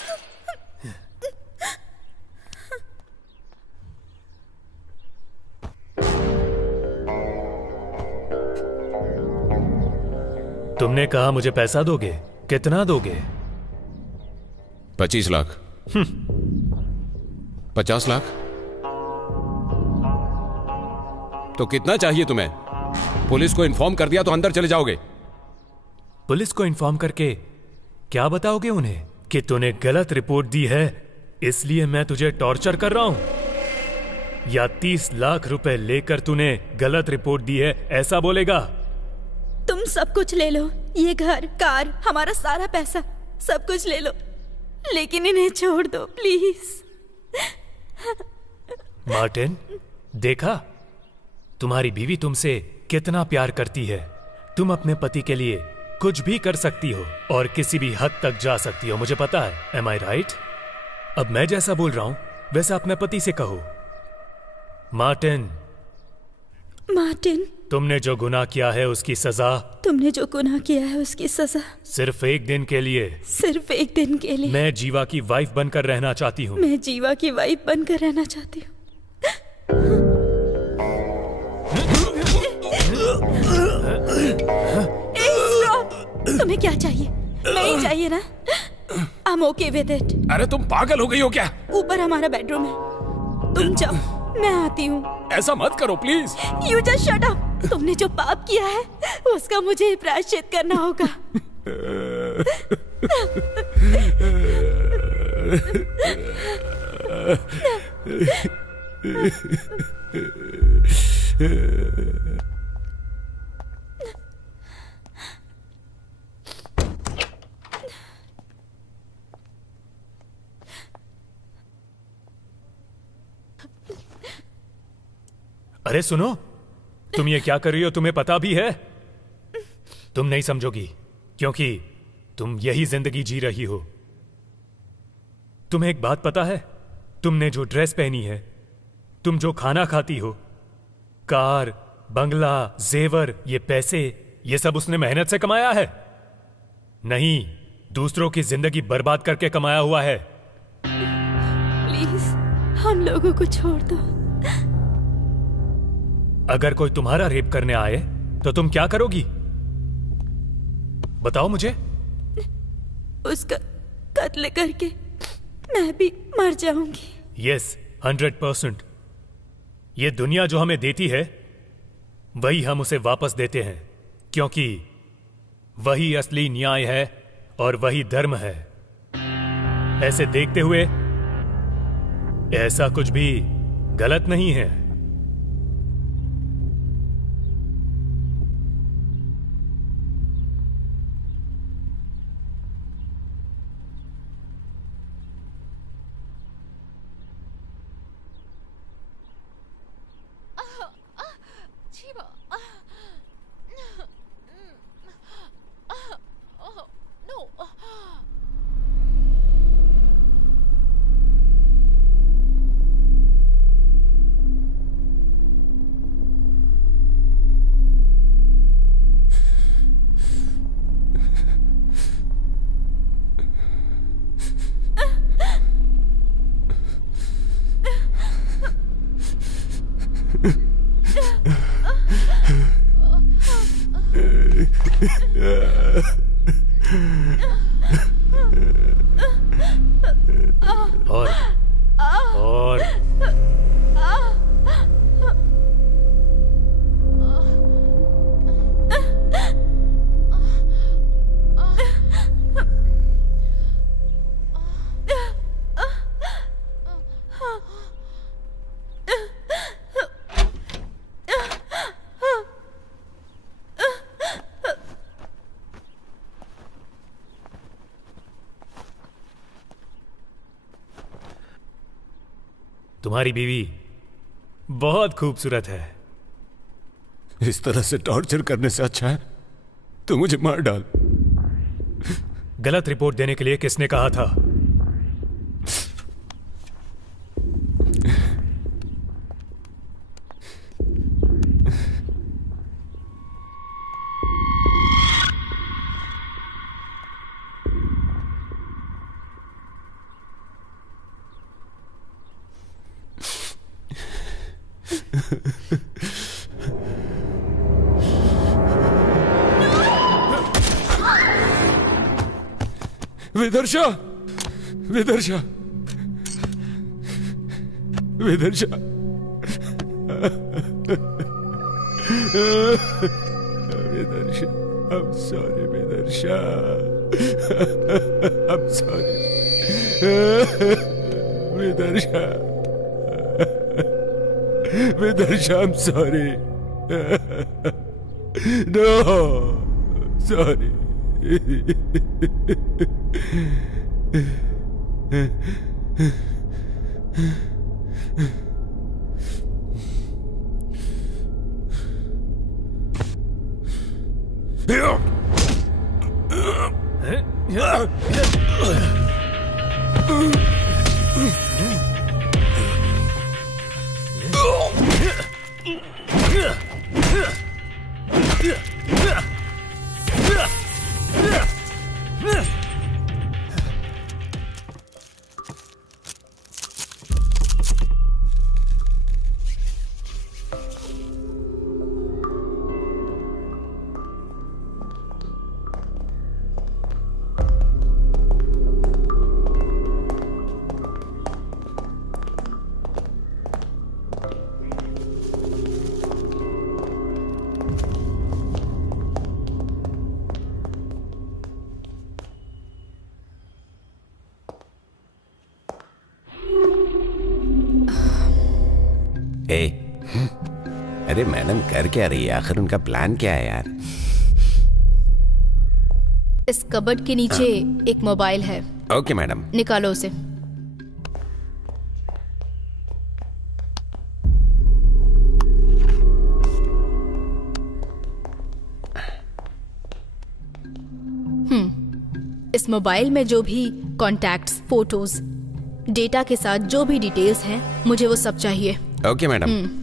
तुमने कहा मुझे पैसा दोगे, कितना दोगे? 25 लाख। 50 लाख? तो कितना चाहिए तुम्हें? पुलिस को इन्फॉर्म कर दिया तो अंदर चले जाओगे। पुलिस को इन्फॉर्म करके क्या बताओगे उन्हें? कि तूने गलत रिपोर्ट दी है, इसलिए मैं तुझे टॉर्चर कर रहा हूं। या 30 लाख रुपए लेकर तूने गलत रिपोर्ट दी है, ऐसा बोलेगा? तुम सब कुछ ले लो, ये घर, कार, हमारा सारा पैसा, सब कुछ ले लो, लेकिन इन्हें छोड़ दो प्लीज। मार्टिन, देखा तुम्हारी बीवी तुमसे कितना प्यार करती है। तुम अपने पति के लिए कुछ भी कर सकती हो और किसी भी हद तक जा सकती हो, मुझे पता है। एम आई राइट? अब मैं जैसा बोल रहा हूं वैसा अपने पति से कहो। मार्टिन, मार्टिन, तुमने जो गुनाह किया है उसकी सजा, तुमने जो गुनाह किया है उसकी सजा सिर्फ एक दिन के लिए, सिर्फ एक दिन के लिए। मैं जीवा की वाइफ बनकर रहना चाहती हूँ। मैं जीवा की वाइफ बनकर रहना चाहती हूँ। तुम्हें क्या चाहिए? नहीं चाहिए ना? I'm okay with it. अरे तुम पागल हो गई हो क्या? ऊपर हमारा बेडरूम है, तुम जाओ, मैं आती हूँ। ऐसा मत करो please. You just shut up. तुमने जो पाप किया है उसका मुझे प्रायश्चित करना होगा। अरे सुनो, तुम ये क्या कर रही हो तुम्हें पता भी है? तुम नहीं समझोगी क्योंकि तुम यही जिंदगी जी रही हो। तुम्हें एक बात पता है? तुमने जो ड्रेस पहनी है, तुम जो खाना खाती हो, कार, बंगला, जेवर, ये पैसे, ये सब उसने मेहनत से कमाया है? नहीं, दूसरों की जिंदगी बर्बाद करके कमाया हुआ है। प्लीज हम लोगों को छोड़ दो। अगर कोई तुम्हारा रेप करने आए तो तुम क्या करोगी? बताओ मुझे। उसका कत्ल करके मैं भी मर जाऊंगी। यस, 100%। ये दुनिया जो हमें देती है वही हम उसे वापस देते हैं, क्योंकि वही असली न्याय है और वही धर्म है। ऐसे देखते हुए ऐसा कुछ भी गलत नहीं है। और तुम्हारी बीवी बहुत खूबसूरत है। इस तरह से टॉर्चर करने से अच्छा है तो मुझे मार डाल। गलत रिपोर्ट देने के लिए किसने कहा था? विदर्शा, विदर्शा, विदर्शा, विदर्शा, I'm sorry, विदर्शा, I'm sorry, विदर्शा, विदर्शा, I'm sorry. No, sorry. ए, अरे मैडम कर क्या रही है? आखिर उनका प्लान क्या है यार? इस कबर्ड के नीचे एक मोबाइल है। Okay madam. निकालो उसे। इस मोबाइल में जो भी कॉन्टैक्ट्स, फोटोज, डेटा के साथ जो भी डिटेल्स हैं, मुझे वो सब चाहिए। Okay madam.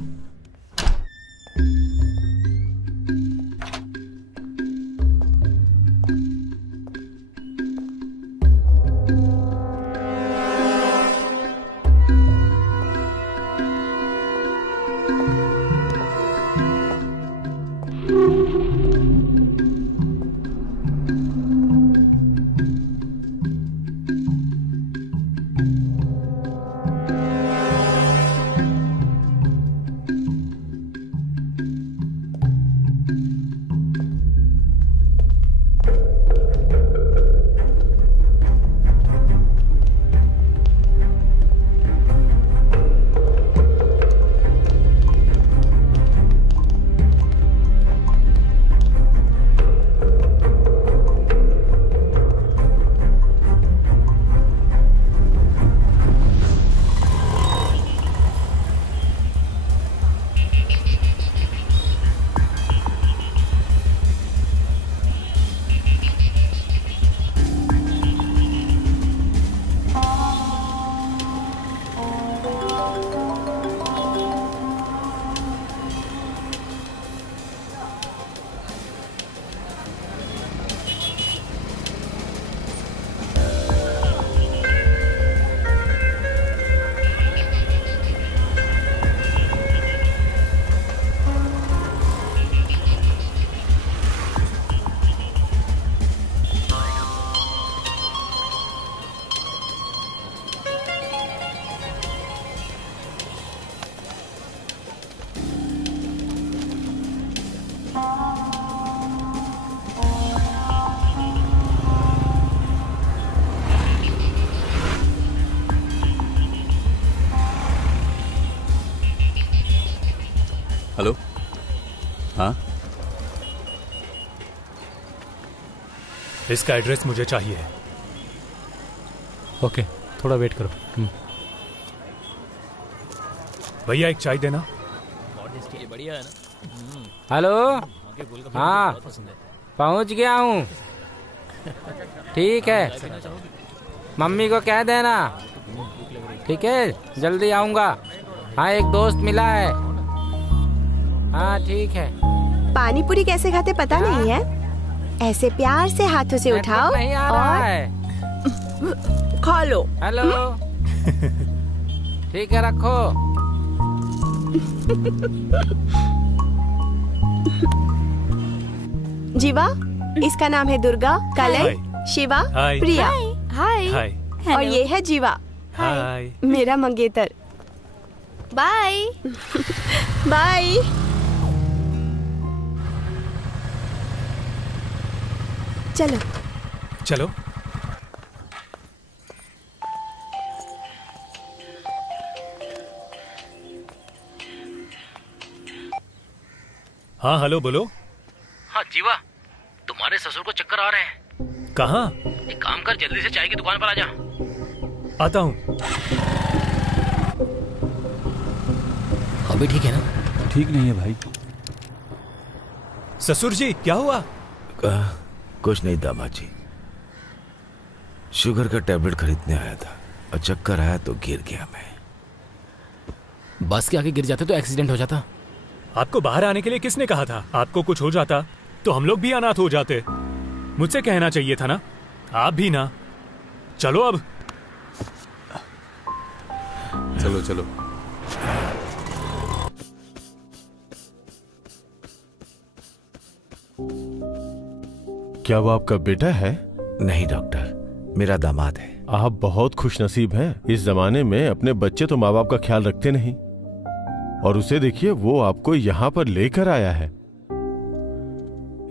हेलो। हाँ, इसका एड्रेस मुझे चाहिए। ओके, थोड़ा वेट करो। भैया एक चाय देना। बढ़िया है ना। हेलो। हाँ, पहुंच गया हूँ। ठीक है, मम्मी को कह देना। ठीक है, जल्दी आऊँगा। हाँ, एक दोस्त मिला है। हाँ ठीक है। पानी पूरी कैसे खाते पता नहीं है? ऐसे प्यार से हाथों से उठाओ नहीं आ रहा और है। खा लो। हेलो। ठीक है, रखो। जीवा, इसका नाम है दुर्गा, कलय, शिवा, हाय। प्रिया। हाय। हाय। और ये है जीवा, हाय। मेरा मंगेतर। बाय। बाय। चलो चलो। हाँ हेलो बोलो। हाँ जीवा, तुम्हारे ससुर को चक्कर आ रहे हैं। कहाँ? एक काम कर, जल्दी से चाय की दुकान पर आ जा। आता हूँ। अभी ठीक है ना? ठीक नहीं है भाई। ससुर जी क्या हुआ? कुछ नहीं दामाद जी, शुगर का टैबलेट खरीदने आया था और चक्कर आया तो गिर गया मैं। बस के आगे गिर जाते तो एक्सीडेंट हो जाता। आपको बाहर आने के लिए किसने कहा था? आपको कुछ हो जाता तो हम लोग भी अनाथ हो जाते। मुझसे कहना चाहिए था ना। आप भी ना। चलो अब। चलो चलो। क्या वो आपका बेटा है? नहीं डॉक्टर, मेरा दामाद है। आप बहुत खुशनसीब हैं। इस जमाने में अपने बच्चे तो माँ बाप का ख्याल रखते नहीं, और उसे देखिए वो आपको यहाँ पर लेकर आया है।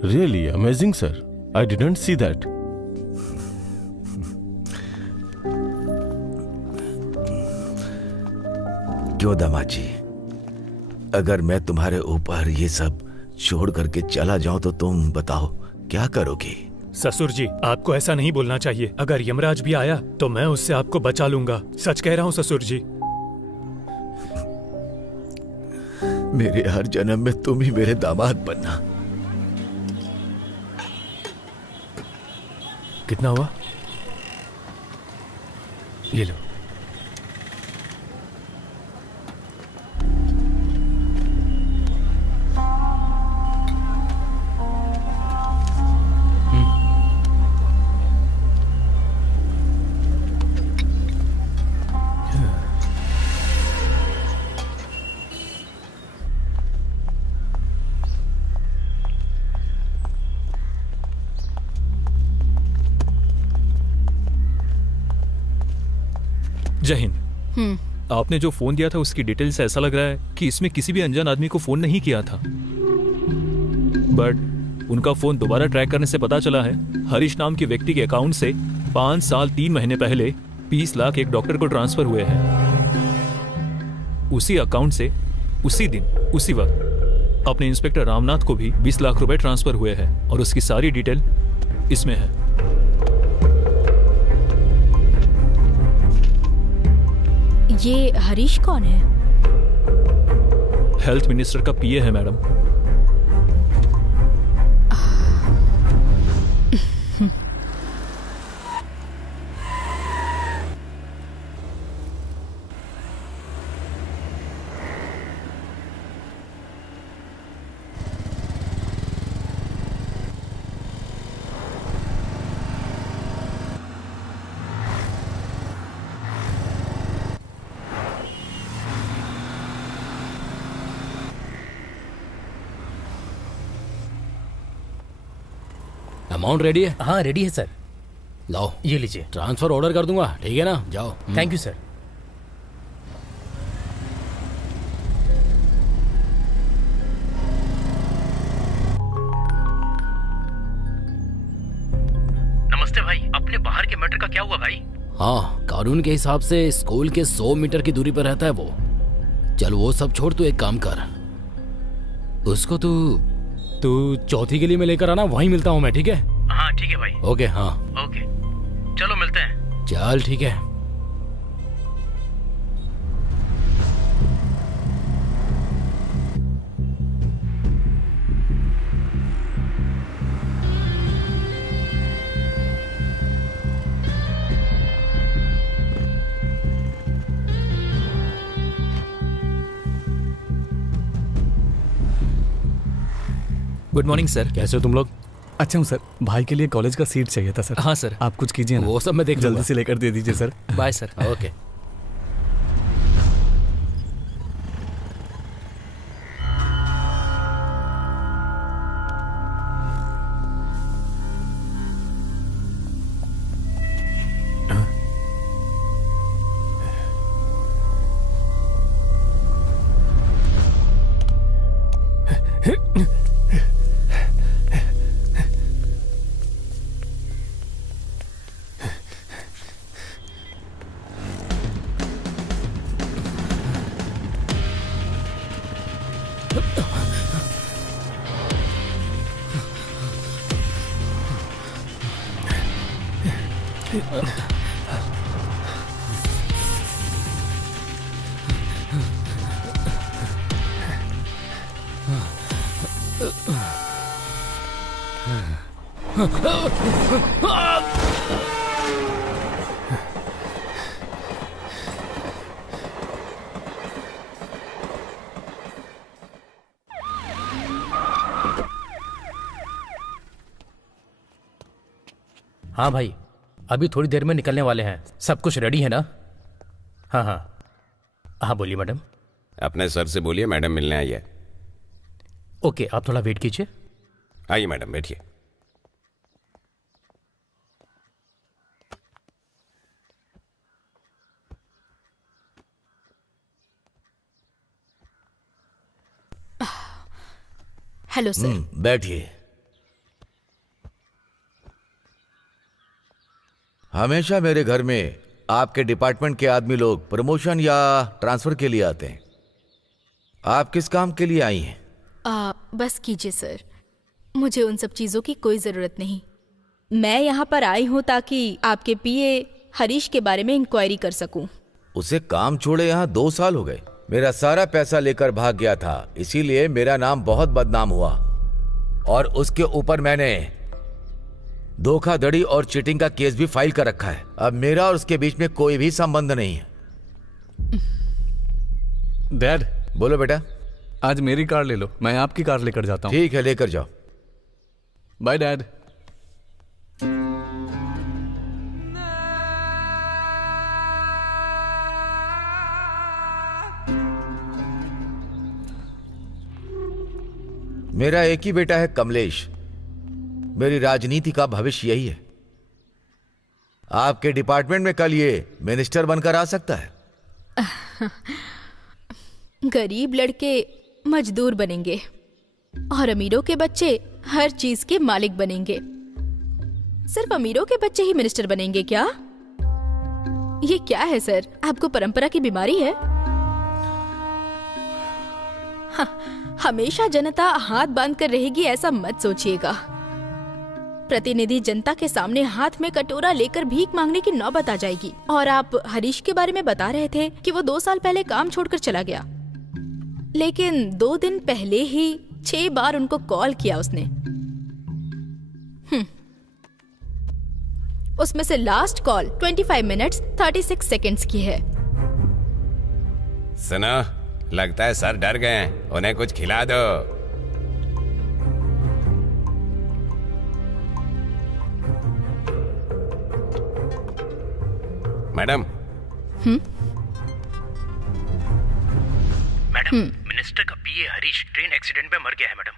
Really amazing sir, I didn't see that. क्यों दामाद जी, अगर मैं तुम्हारे ऊपर ये सब छोड़ करके चला जाऊं तो तुम बताओ क्या करोगे? ससुर जी आपको ऐसा नहीं बोलना चाहिए। अगर यमराज भी आया तो मैं उससे आपको बचा लूंगा। सच कह रहा हूँ ससुर जी। मेरे हर जन्म में तुम ही मेरे दामाद बनना। कितना हुआ? ये लो। जय हिंद। आपने जो फोन दिया था उसकी डिटेल से ऐसा लग रहा है कि इसमें किसी भी अनजान आदमी को फोन नहीं किया था, बट उनका फोन दोबारा ट्रैक करने से पता चला है हरीश नाम के व्यक्ति के अकाउंट से 5 साल 3 महीने पहले 20 लाख एक डॉक्टर को ट्रांसफर हुए हैं। उसी अकाउंट से उसी दिन उसी वक्त अपने इंस्पेक्टर रामनाथ को भी 20 लाख रुपए ट्रांसफर हुए हैं, और उसकी सारी डिटेल इसमें है। ये हरीश कौन है? हेल्थ मिनिस्टर का पीए है मैडम। अमाउंट रेडी है? हाँ रेडी है सर। लाओ ये लीजिए। ट्रांसफर ऑर्डर कर दूंगा, ठीक है ना? जाओ। Thank you sir. नमस्ते भाई, अपने बाहर के मैटर का क्या हुआ भाई? हाँ, कानून के हिसाब से स्कूल के 100 मीटर की दूरी पर रहता है वो। चल वो सब छोड़, तू एक काम कर, उसको तू चौथी गली में लेकर आना, वहीं मिलता हूँ मैं, ठीक है? हाँ ठीक है भाई। ओके हाँ ओके, चलो मिलते हैं। चल ठीक है। Good morning sir. कैसे हो तुम लोग? अच्छा हूँ सर। भाई के लिए कॉलेज का सीट चाहिए था सर। हाँ सर। आप कुछ कीजिए ना। वो सब मैं देख जल्दी लूंगा। से लेकर दे दीजिए सर। Bye sir. ओके। हाँ भाई, अभी थोड़ी देर में निकलने वाले हैं। सब कुछ रेडी है ना? हाँ हाँ हाँ, बोलिए मैडम। अपने सर से बोलिए मैडम मिलने आई है। ओके, आप थोड़ा वेट कीजिए। आइए मैडम, बैठिए। Hello sir. बैठिए। हमेशा मेरे घर में आपके डिपार्टमेंट के आदमी लोग प्रमोशन या ट्रांसफर के लिए आते हैं। आप किस काम के लिए आई हैं? बस कीजिए सर, मुझे उन सब चीज़ों की कोई ज़रूरत नहीं। मैं यहाँ पर आई हूँ ताकि आपके पीए हरीश के बारे में इंक्वायरी कर सकूँ। उसे काम छोड़े यहाँ 2 साल हो गए। मेरा सारा पैसा लेकर भाग गया था, इसीलिए मेरा नाम बहुत बदनाम हुआ। और उसके ऊपर मैंने धोखाधड़ी और चीटिंग का केस भी फाइल कर रखा है। अब मेरा और उसके बीच में कोई भी संबंध नहीं है। डैड। बोलो बेटा। आज मेरी कार ले लो, मैं आपकी कार लेकर जाता हूँ। ठीक है, लेकर जाओ। Bye dad. मेरा एक ही बेटा है कमलेश। मेरी राजनीति का भविष्य यही है। आपके डिपार्टमेंट में कल ये मिनिस्टर बनकर आ सकता है। गरीब लड़के मजदूर बनेंगे और अमीरों के बच्चे हर चीज के मालिक बनेंगे। सिर्फ अमीरों के बच्चे ही मिनिस्टर बनेंगे क्या? ये क्या है सर, आपको परंपरा की बीमारी है? हमेशा जनता हाथ बांध कर रहेगी ऐसा मत सोचिएगा। प्रतिनिधि जनता के सामने हाथ में कटोरा लेकर भीख मांगने की नौबत आ जाएगी। और आप हरीश के बारे में बता रहे थे कि वो 2 साल पहले काम छोड़कर चला गया, लेकिन 2 दिन पहले ही 6 बार उनको कॉल किया उसने। उसमें से लास्ट कॉल 25 मिनट्स 36 सेकेंड्स की है। सुनो, लगता है सर डर गए हैं, उन्हें कुछ खिला दो। मैडम। मैडम, मिनिस्टर का पीए हरीश ट्रेन एक्सीडेंट में मर गया है मैडम।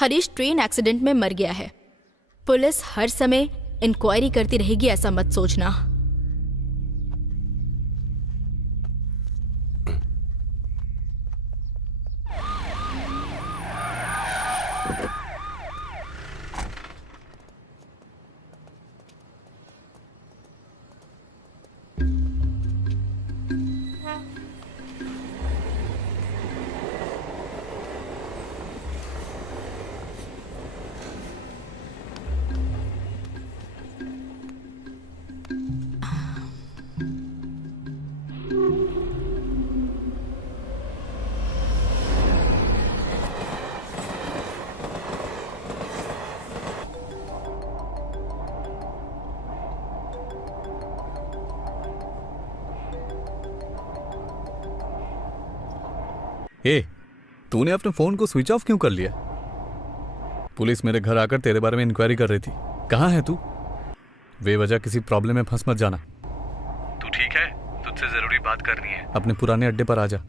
हरीश ट्रेन एक्सीडेंट में मर गया है। पुलिस हर समय इंक्वायरी करती रहेगी ऐसा मत सोचना। तूने अपने फोन को स्विच ऑफ क्यों कर लिया? पुलिस मेरे घर आकर तेरे बारे में इंक्वायरी कर रही थी। कहाँ है तू? बेवजह किसी प्रॉब्लम में फंस मत जाना। तू ठीक है? तुझसे जरूरी बात करनी है। अपने पुराने अड्डे पर आ जा।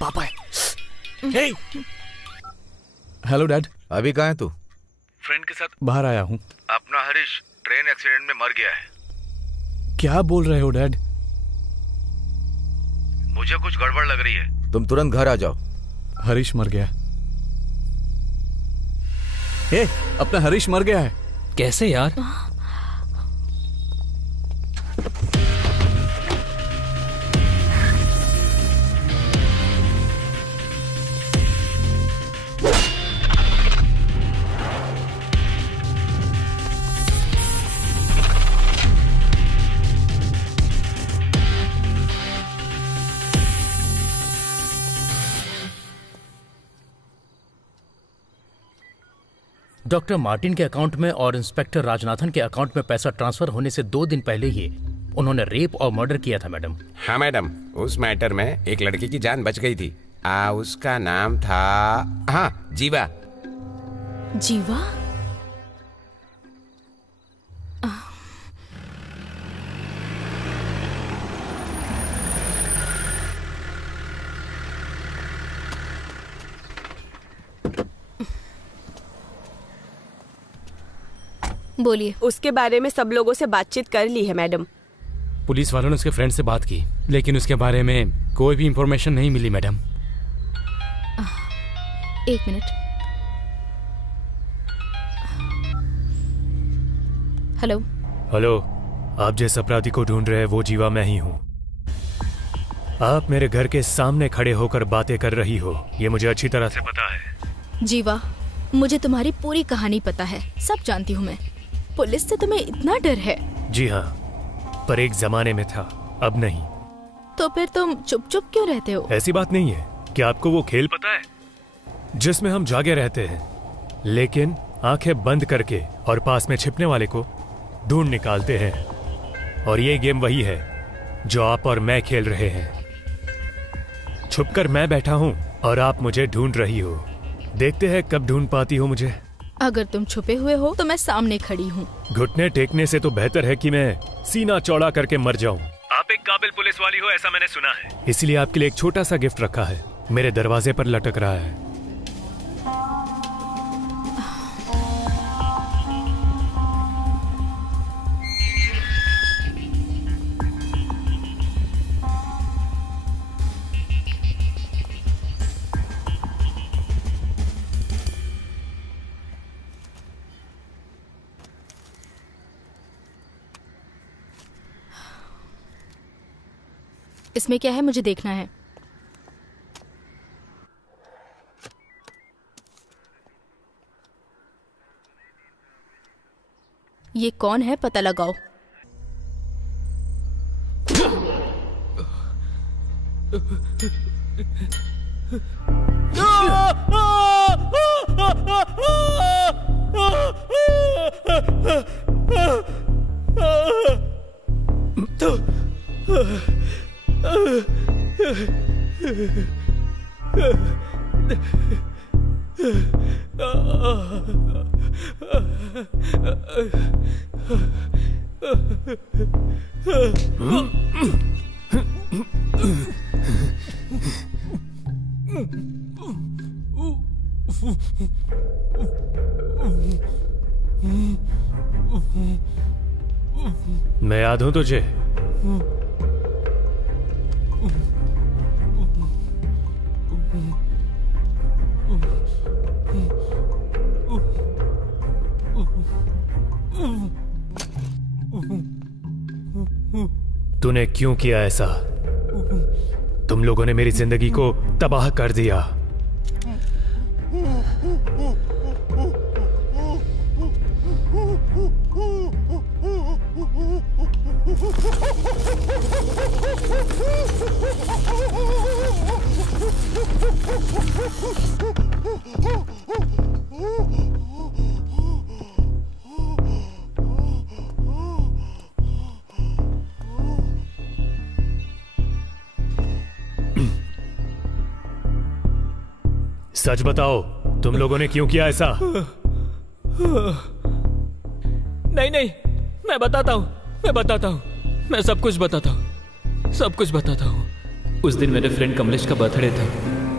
पापा है। Hello dad. अभी कहाँ है तू? फ्रेंड के साथ बाहर आया हूँ। अपना हरीश ट्रेन एक्सीडेंट में मर गया है। क्या बोल रहे हो डैड? मुझे कुछ गड़बड़ लग रही है, तुम तुरंत घर आ जाओ। हरीश मर गया। ए, अपना हरीश मर गया है। कैसे यार? डॉक्टर मार्टिन के अकाउंट में और इंस्पेक्टर राजनाथन के अकाउंट में पैसा ट्रांसफर होने से 2 दिन पहले ही उन्होंने रेप और मर्डर किया था मैडम। हाँ मैडम, उस मैटर में एक लड़की की जान बच गई थी। उसका नाम था, हाँ, जीवा। जीवा? बोलिए। उसके बारे में सब लोगों से बातचीत कर ली है मैडम। पुलिस वालों ने उसके फ्रेंड से बात की, लेकिन उसके बारे में कोई भी इंफॉर्मेशन नहीं मिली मैडम। 1 मिनट। हेलो। हेलो, आप जिस अपराधी को ढूंढ रहे हैं वो जीवा मैं ही हूँ। आप मेरे घर के सामने खड़े होकर बातें कर रही हो, ये मुझे अच्छी तरह से पता है। जीवा, मुझे तुम्हारी पूरी कहानी पता है, सब जानती हूँ मैं। पुलिस से तुम्हें इतना डर है? जी हाँ, पर एक जमाने में था, अब नहीं। तो फिर तुम चुप चुप क्यों रहते हो? ऐसी बात नहीं है। क्या आपको वो खेल पता है जिसमें हम जागे रहते हैं, लेकिन आंखें बंद करके और पास में छिपने वाले को ढूंढ निकालते हैं? और ये गेम वही है जो आप और मैं खेल रहे हैं। छुपकर मैं बैठा हूँ और आप मुझे ढूंढ रही हो। देखते हैं कब ढूंढ पाती हो मुझे। अगर तुम छुपे हुए हो तो मैं सामने खड़ी हूँ। घुटने टेकने से तो बेहतर है कि मैं सीना चौड़ा करके मर जाऊं। आप एक काबिल पुलिस वाली हो, ऐसा मैंने सुना है। इसलिए आपके लिए एक छोटा सा गिफ्ट रखा है, मेरे दरवाजे पर लटक रहा है। इसमें क्या है मुझे देखना है। ये कौन है पता लगाओ। मैं याद हूं तुझे? तूने क्यों किया ऐसा? तुम लोगों ने मेरी जिंदगी को तबाह कर दिया। सच बताओ, तुम लोगों ने क्यों किया ऐसा? नहीं नहीं, मैं बताता हूँ, मैं सब कुछ बताता हूँ, सब कुछ बताता हूँ। उस दिन मेरे फ्रेंड कमलेश का बर्थडे था।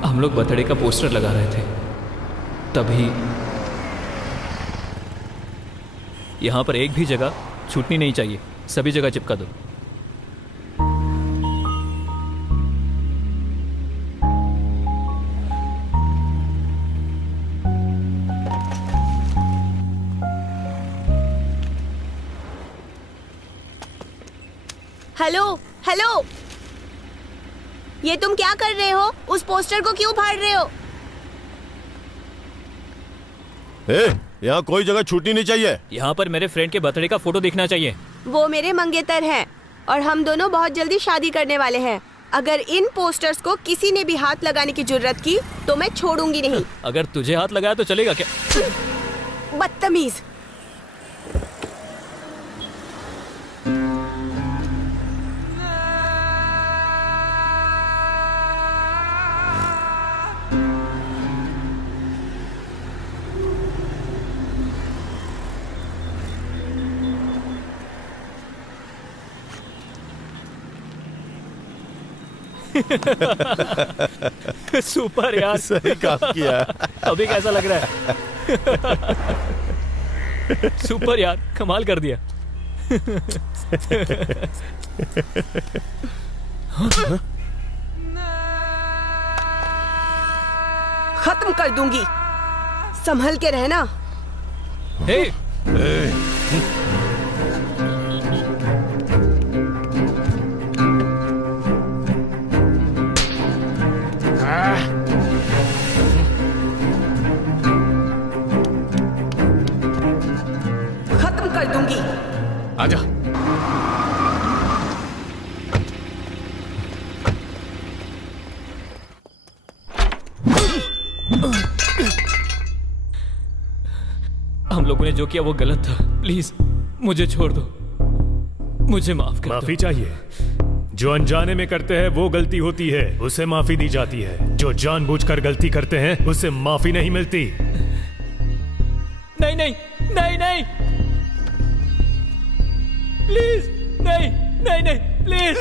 हम लोग बर्थडे का पोस्टर लगा रहे थे, तभी यहाँ पर एक भी जगह छूटनी नहीं चाहिए, सभी जगह चिपका दो। हेलो हेलो, ये तुम क्या कर रहे हो? उस पोस्टर को क्यों फाड़ रहे हो? यहाँ कोई जगह छूटनी नहीं चाहिए। यहाँ पर मेरे फ्रेंड के बर्थडे का फोटो देखना चाहिए। वो मेरे मंगेतर हैं और हम दोनों बहुत जल्दी शादी करने वाले हैं। अगर इन पोस्टर्स को किसी ने भी हाथ लगाने की जुर्रत की तो मैं छोड़ूंगी नहीं। अगर तुझे हाथ लगाया तो चलेगा क्या? बदतमीज। सुपर यार, सही काम किया। अभी कैसा लग रहा है? सुपर यार, कमाल कर दिया। खत्म कर दूंगी, संभल के रहना। हे खत्म कर दूंगी। आजा। हम लोगों ने जो किया वो गलत था। प्लीज मुझे छोड़ दो, मुझे माफ कर दो। माफी चाहिए? जो अनजाने में करते हैं वो गलती होती है, उसे माफी दी जाती है। जो जानबूझकर गलती करते हैं उसे माफी नहीं मिलती। नहीं नहीं नहीं नहीं, प्लीज नहीं नहीं नहीं, प्लीज।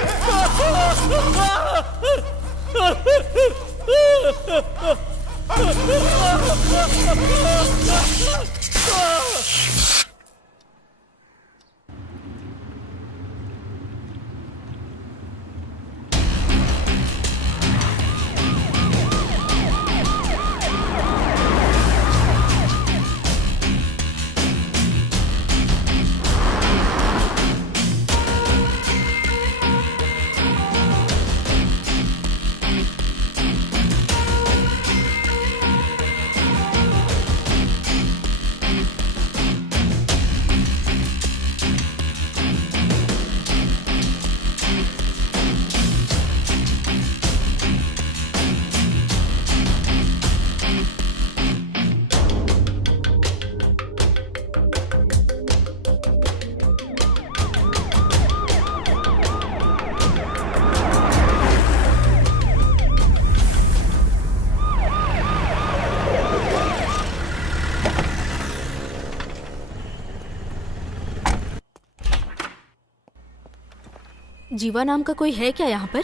जीवा नाम का कोई है क्या यहाँ पर?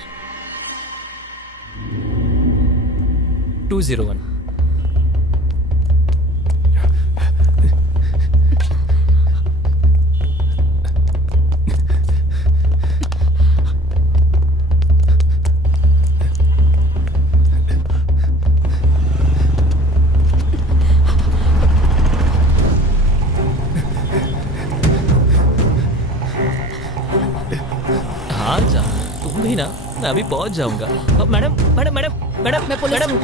201। हाँ जा, तुम भी ना, मैं अभी पहुंच जाऊंगा। मैडम मैडम मैडम मैडम, मैं पुलिस मैडम।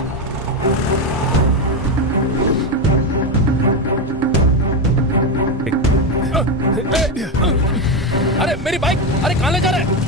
अरे मेरी बाइक, अरे कहाँ ले जा रहे हैं?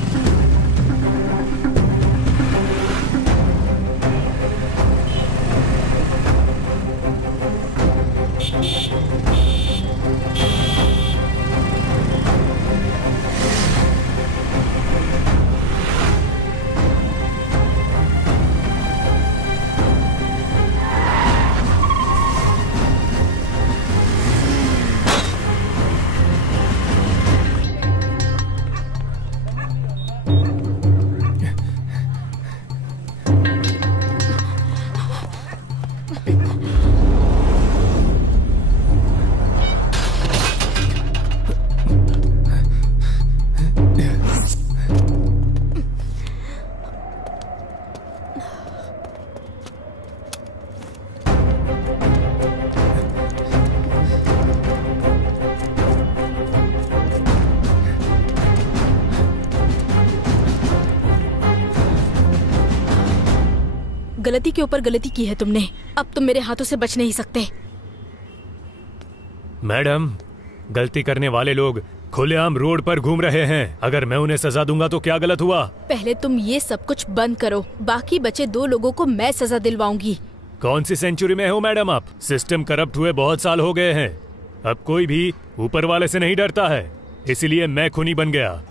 गलती के ऊपर गलती की है तुमने। अब तुम मेरे हाथों से बच नहीं सकते। मैडम, गलती करने वाले लोग खुलेआम रोड पर घूम रहे हैं। अगर मैं उन्हें सजा दूंगा तो क्या गलत हुआ? पहले तुम ये सब कुछ बंद करो, बाकी बचे 2 लोगों को मैं सजा दिलवाऊंगी। कौन सी सेंचुरी में हो मैडम आप? सिस्टम करप्ट हुए बहुत साल हो गए हैं। अब कोई भी ऊपर वाले से नहीं डरता है, इसीलिए मैं खूनी बन गया।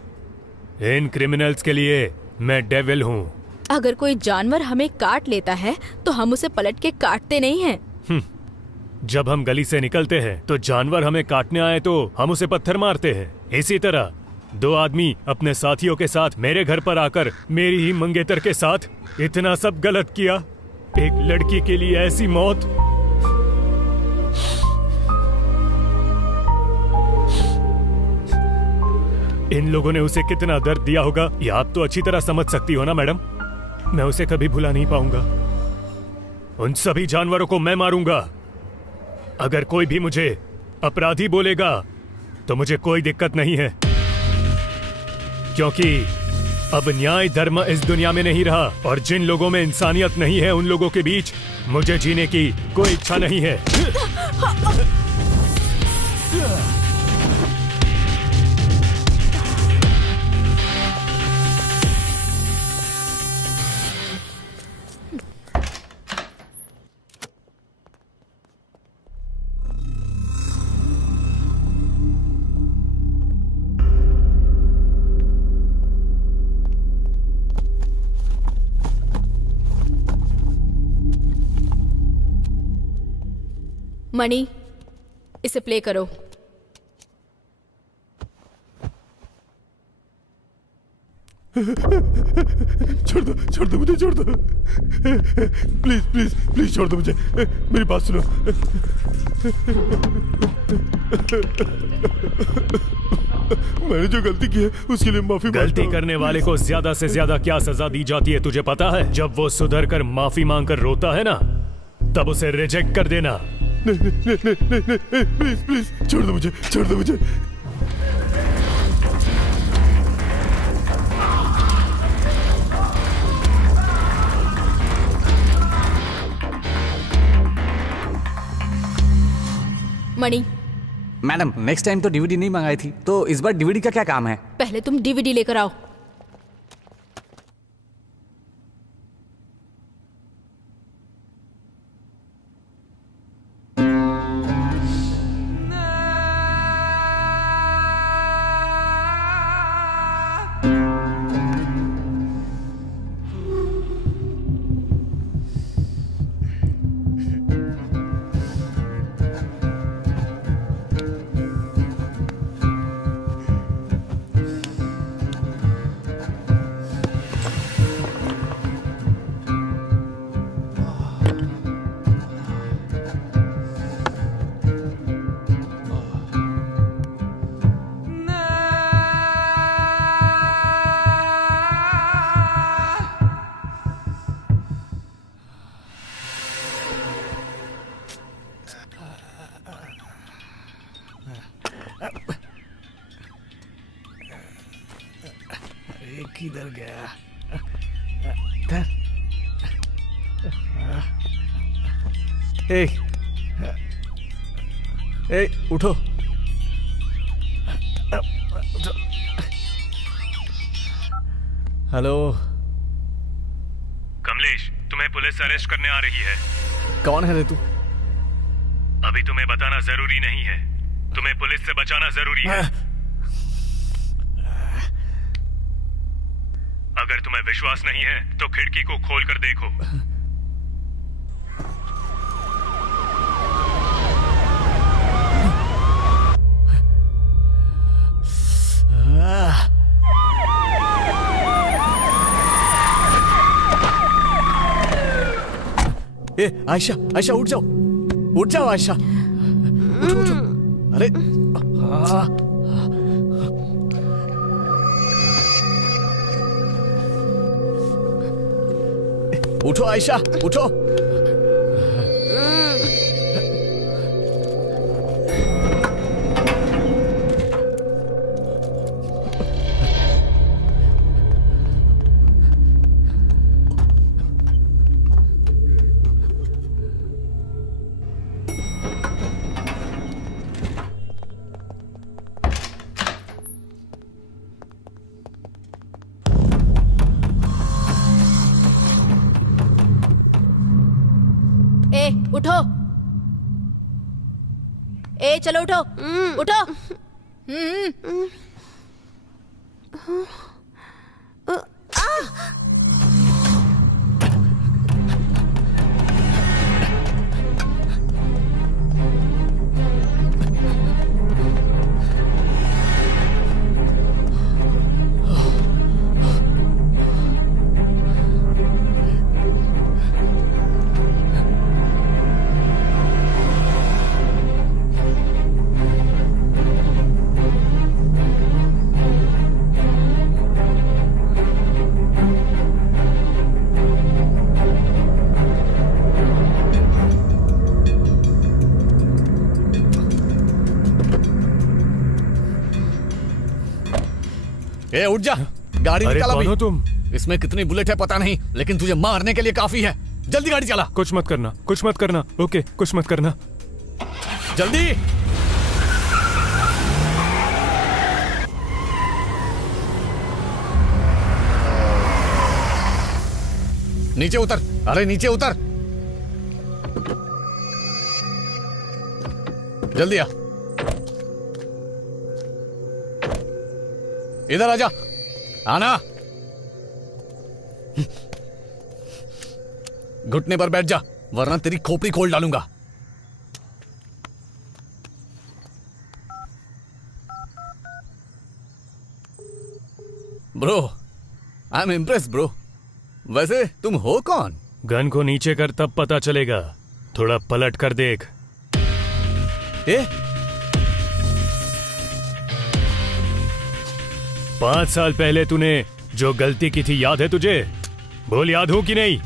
इन क्रिमिनल्स के लिए मैं डेविल हूँ। अगर कोई जानवर हमें काट लेता है तो हम उसे पलट के काटते नहीं हैं। जब हम गली से निकलते हैं तो जानवर हमें काटने आए तो हम उसे पत्थर मारते हैं। इसी तरह 2 आदमी अपने साथियों के साथ मेरे घर पर आकर मेरी ही मंगेतर के साथ इतना सब गलत किया। एक लड़की के लिए ऐसी मौत। इन लोगों ने उसे कितना दर्द दिया होगा ये आप तो अच्छी तरह समझ सकती हो ना मैडम। मैं उसे कभी भुला नहीं पाऊंगा। उन सभी जानवरों को मैं मारूंगा। अगर कोई भी मुझे अपराधी बोलेगा तो मुझे कोई दिक्कत नहीं है, क्योंकि अब न्याय धर्म इस दुनिया में नहीं रहा और जिन लोगों में इंसानियत नहीं है उन लोगों के बीच मुझे जीने की कोई इच्छा नहीं है। मणि, इसे प्ले करो। छोड़ दो मुझे, छोड़ दो प्लीज प्लीज प्लीज, छोड़ दो मुझे। मेरी बात सुनो। मैंने जो गलती की है उसके लिए माफी। गलती करने वाले को ज्यादा से ज्यादा क्या सजा दी जाती है तुझे पता है? जब वो सुधर कर माफी मांग कर रोता है ना, तब उसे रिजेक्ट कर देना। नहीं, प्लीज प्लीज छोड़ दो मुझे, छोड़ दो मुझे। मणि, मैडम नेक्स्ट टाइम तो डीवीडी नहीं मंगाई थी, तो इस बार डीवीडी का क्या काम है? पहले तुम डीवीडी लेकर आओ। किधर गया? ए, उठो। हेलो कमलेश, तुम्हें पुलिस अरेस्ट करने आ रही है। कौन है रे तू? अभी तुम्हें बताना जरूरी नहीं है, तुम्हें पुलिस से बचाना जरूरी है। अगर तुम्हें विश्वास नहीं है तो खिड़की को खोल कर देखो। ए आयशा, आयशा उठ जाओ, उठ जाओ आयशा, उठो उठो। अरे उठो आयशा, उठो। उठो। ए चलो उठो, उठो। ए उठ जा, गाड़ी अरे निकाल कौन हो अभी। तुम? इसमें कितनी बुलेट है पता नहीं, लेकिन तुझे मारने के लिए काफी है। जल्दी गाड़ी चला। कुछ मत करना, कुछ मत करना। ओके, कुछ मत करना। जल्दी। नीचे उतर, अरे नीचे उतर। जल्दी आ, इधर आजा। आना। घुटने पर बैठ जा, वरना तेरी खोपड़ी खोल डालूंगा। Bro, I am impress bro. वैसे तुम हो कौन? गन को नीचे कर, तब पता चलेगा। थोड़ा पलट कर देख। ए? 5 साल पहले तूने जो गलती की थी याद है तुझे? बोल, याद हो कि नहीं?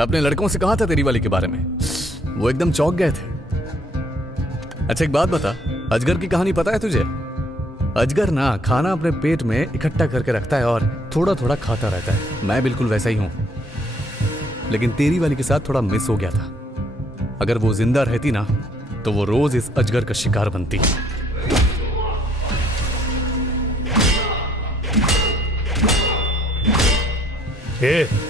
अपने लड़कों से कहा था तेरी वाली के बारे में, वो एकदम चौंक गए थे। अच्छा एक बात बता, अजगर की कहानी पता है तुझे? अजगर ना खाना अपने पेट में इकट्ठा करके रखता है और थोड़ा थोड़ा खाता रहता है। मैं बिल्कुल वैसा ही हूं, लेकिन तेरी वाली के साथ थोड़ा मिस हो गया था। अगर वो जिंदा रहती ना तो वो रोज इस अजगर का शिकार बनती।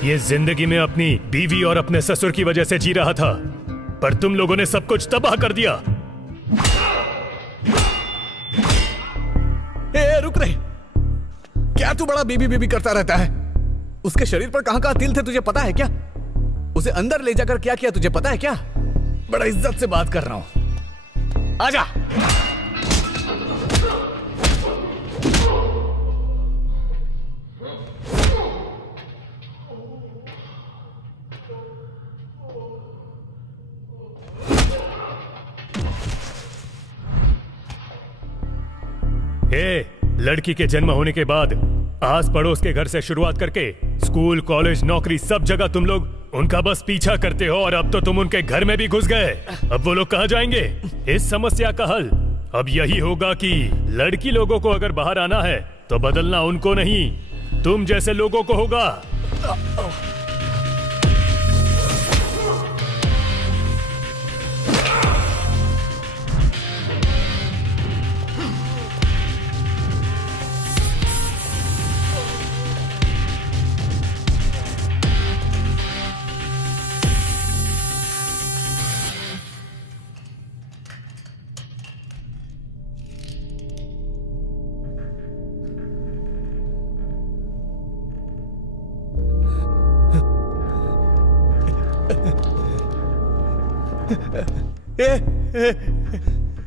ये जिंदगी में अपनी बीवी और अपने ससुर की वजह से जी रहा था, पर तुम लोगों ने सब कुछ तबाह कर दिया। ए रुक रे, क्या तू बड़ा बीबी बीबी करता रहता है? उसके शरीर पर कहां तिल थे तुझे पता है क्या? उसे अंदर ले जाकर क्या किया तुझे पता है क्या? बड़ा इज्जत से बात कर रहा हूं, आजा। लड़की के जन्म होने के बाद आस पड़ोस के घर से शुरुआत करके स्कूल, कॉलेज, नौकरी, सब जगह तुम लोग उनका बस पीछा करते हो और अब तो तुम उनके घर में भी घुस गए। अब वो लोग कहाँ जाएंगे? इस समस्या का हल अब यही होगा कि लड़की लोगों को अगर बाहर आना है तो बदलना उनको नहीं, तुम जैसे लोगों को होगा।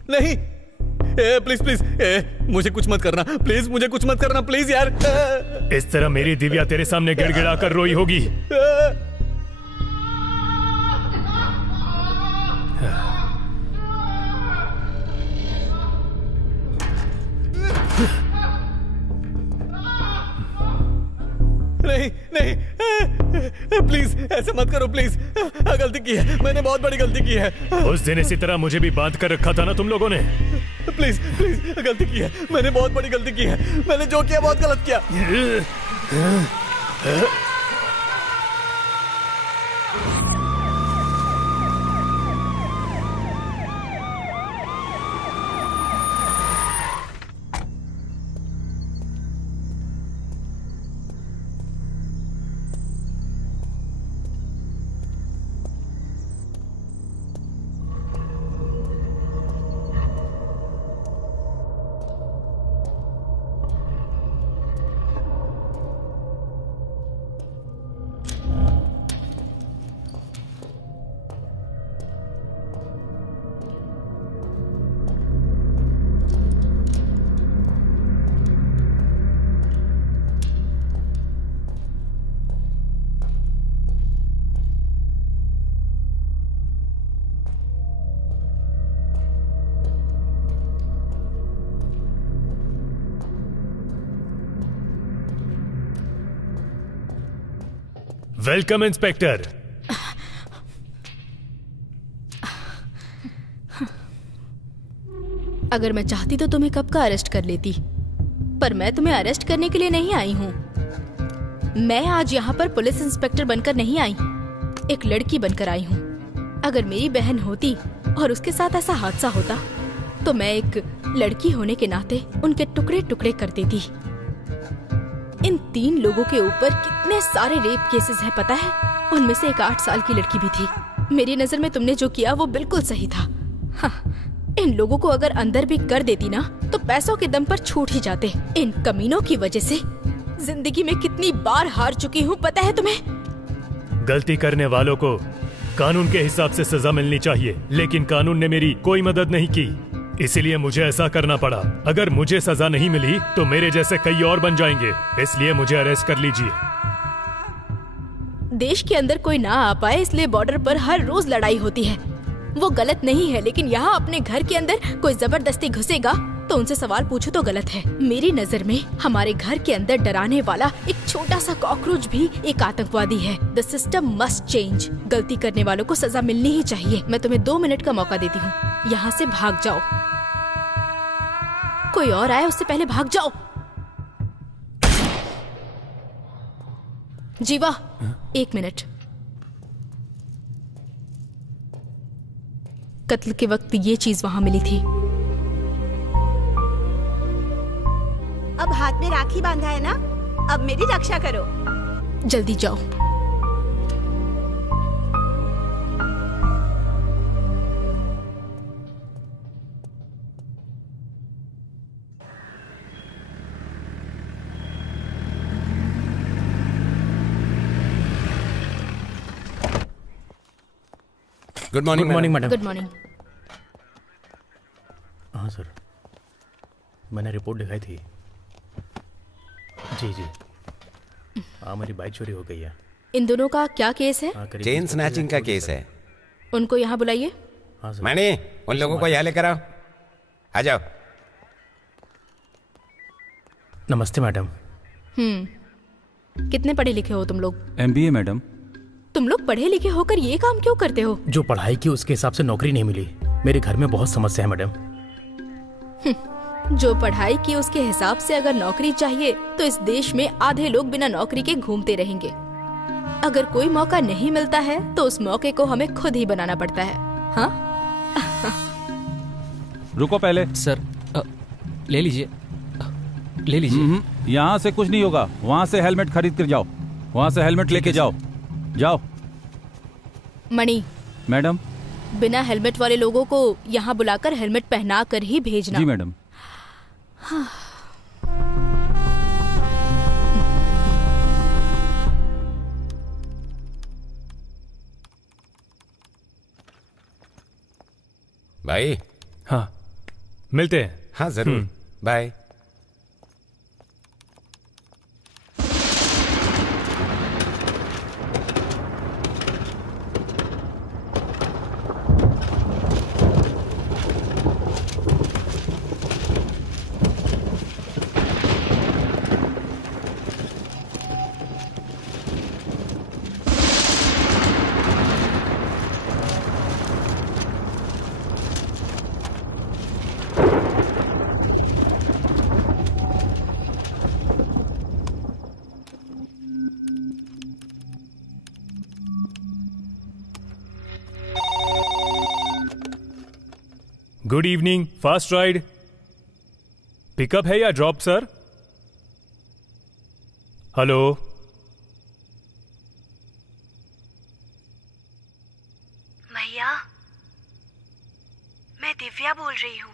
नहीं, प्लीज प्लीज, मुझे कुछ मत करना प्लीज, मुझे कुछ मत करना प्लीज यार। इस तरह मेरी दिव्या तेरे सामने गिड़गिड़ा कर रोई होगी। नहीं नहीं, प्लीज ऐसे मत करो प्लीज, गलती की है मैंने, बहुत बड़ी गलती की है। उस दिन इसी तरह मुझे भी बांध कर रखा था ना तुम लोगों ने। प्लीज प्लीज, गलती की है मैंने, बहुत बड़ी गलती की है मैंने, जो किया बहुत गलत किया। Welcome inspector. अगर मैं चाहती तो तुम्हें कब का अरेस्ट कर लेती, पर मैं तुम्हें अरेस्ट करने के लिए नहीं आई हूँ। मैं आज यहाँ पर पुलिस इंस्पेक्टर बनकर नहीं आई, एक लड़की बनकर आई हूँ। अगर मेरी बहन होती और उसके साथ ऐसा हादसा होता तो मैं एक लड़की होने के नाते उनके टुकड़े टुकड़े कर देती। इन 3 लोगों के ऊपर कितने सारे रेप केसेस हैं पता है? उनमें से एक 8 साल की लड़की भी थी। मेरी नजर में तुमने जो किया वो बिल्कुल सही था। हाँ, इन लोगों को अगर अंदर भी कर देती ना तो पैसों के दम पर छूट ही जाते। इन कमीनों की वजह से जिंदगी में कितनी बार हार चुकी हूँ पता है तुम्हें? गलती करने वालों को कानून के हिसाब से सजा मिलनी चाहिए, लेकिन कानून ने मेरी कोई मदद नहीं की, इसीलिए मुझे ऐसा करना पड़ा। अगर मुझे सजा नहीं मिली तो मेरे जैसे कई और बन जाएंगे, इसलिए मुझे अरेस्ट कर लीजिए। देश के अंदर कोई ना आ पाए इसलिए बॉर्डर पर हर रोज लड़ाई होती है, वो गलत नहीं है। लेकिन यहाँ अपने घर के अंदर कोई जबरदस्ती घुसेगा तो उनसे सवाल पूछो तो गलत है। मेरी नजर में हमारे घर के अंदर डराने वाला एक छोटा सा कॉकरोच भी एक आतंकवादी है। The system must change. गलती करने वालों को सजा मिलनी ही चाहिए। मैं तुम्हें 2 मिनट का मौका देती हूँ, यहाँ से भाग जाओ। कोई और आए उससे पहले भाग जाओ। जीवा, 1 मिनट। कत्ल के वक्त ये चीज वहां मिली थी। अब हाथ में राखी बांधा है ना, अब मेरी रक्षा करो। जल्दी जाओ। Good morning good morning madam. Good morning. हाँ सर, मैंने रिपोर्ट दिखाई थी। जी जी, हाँ मेरी बाइक चोरी हो गई है। इन दोनों का क्या केस है? चेन स्नैचिंग का केस है। उनको यहाँ बुलाइए। हाँ सर। मैंने उन लोगों को यहाँ लेकर आओ। आ जाओ। नमस्ते मैडम। कितने पढ़े लिखे हो तुम लोग? MBA madam. तुम लोग पढ़े लिखे होकर ये काम क्यों करते हो? जो पढ़ाई की उसके हिसाब से नौकरी नहीं मिली। मेरे घर में बहुत समस्या है मैडम। जो पढ़ाई की उसके हिसाब से अगर नौकरी चाहिए तो इस देश में आधे लोग बिना नौकरी के घूमते रहेंगे। अगर कोई मौका नहीं मिलता है तो उस मौके को हमें खुद ही बनाना पड़ता है। हाँ? रुको पहले। सर ले लीजिए, ले लीजिए। यहाँ से कुछ नहीं होगा, वहाँ से हेलमेट खरीद कर जाओ, वहाँ से हेलमेट लेके जाओ। जाओ। मणि मैडम। बिना हेलमेट वाले लोगों को यहाँ बुलाकर हेलमेट पहना कर ही भेजना। जी मैडम। हाँ। भाई। हाँ मिलते हैं। हाँ जरूर। Bye. Good evening, fast ride. Pickup है या ड्रॉप सर? हेलो। भैया, मैं दिव्या बोल रही हूँ।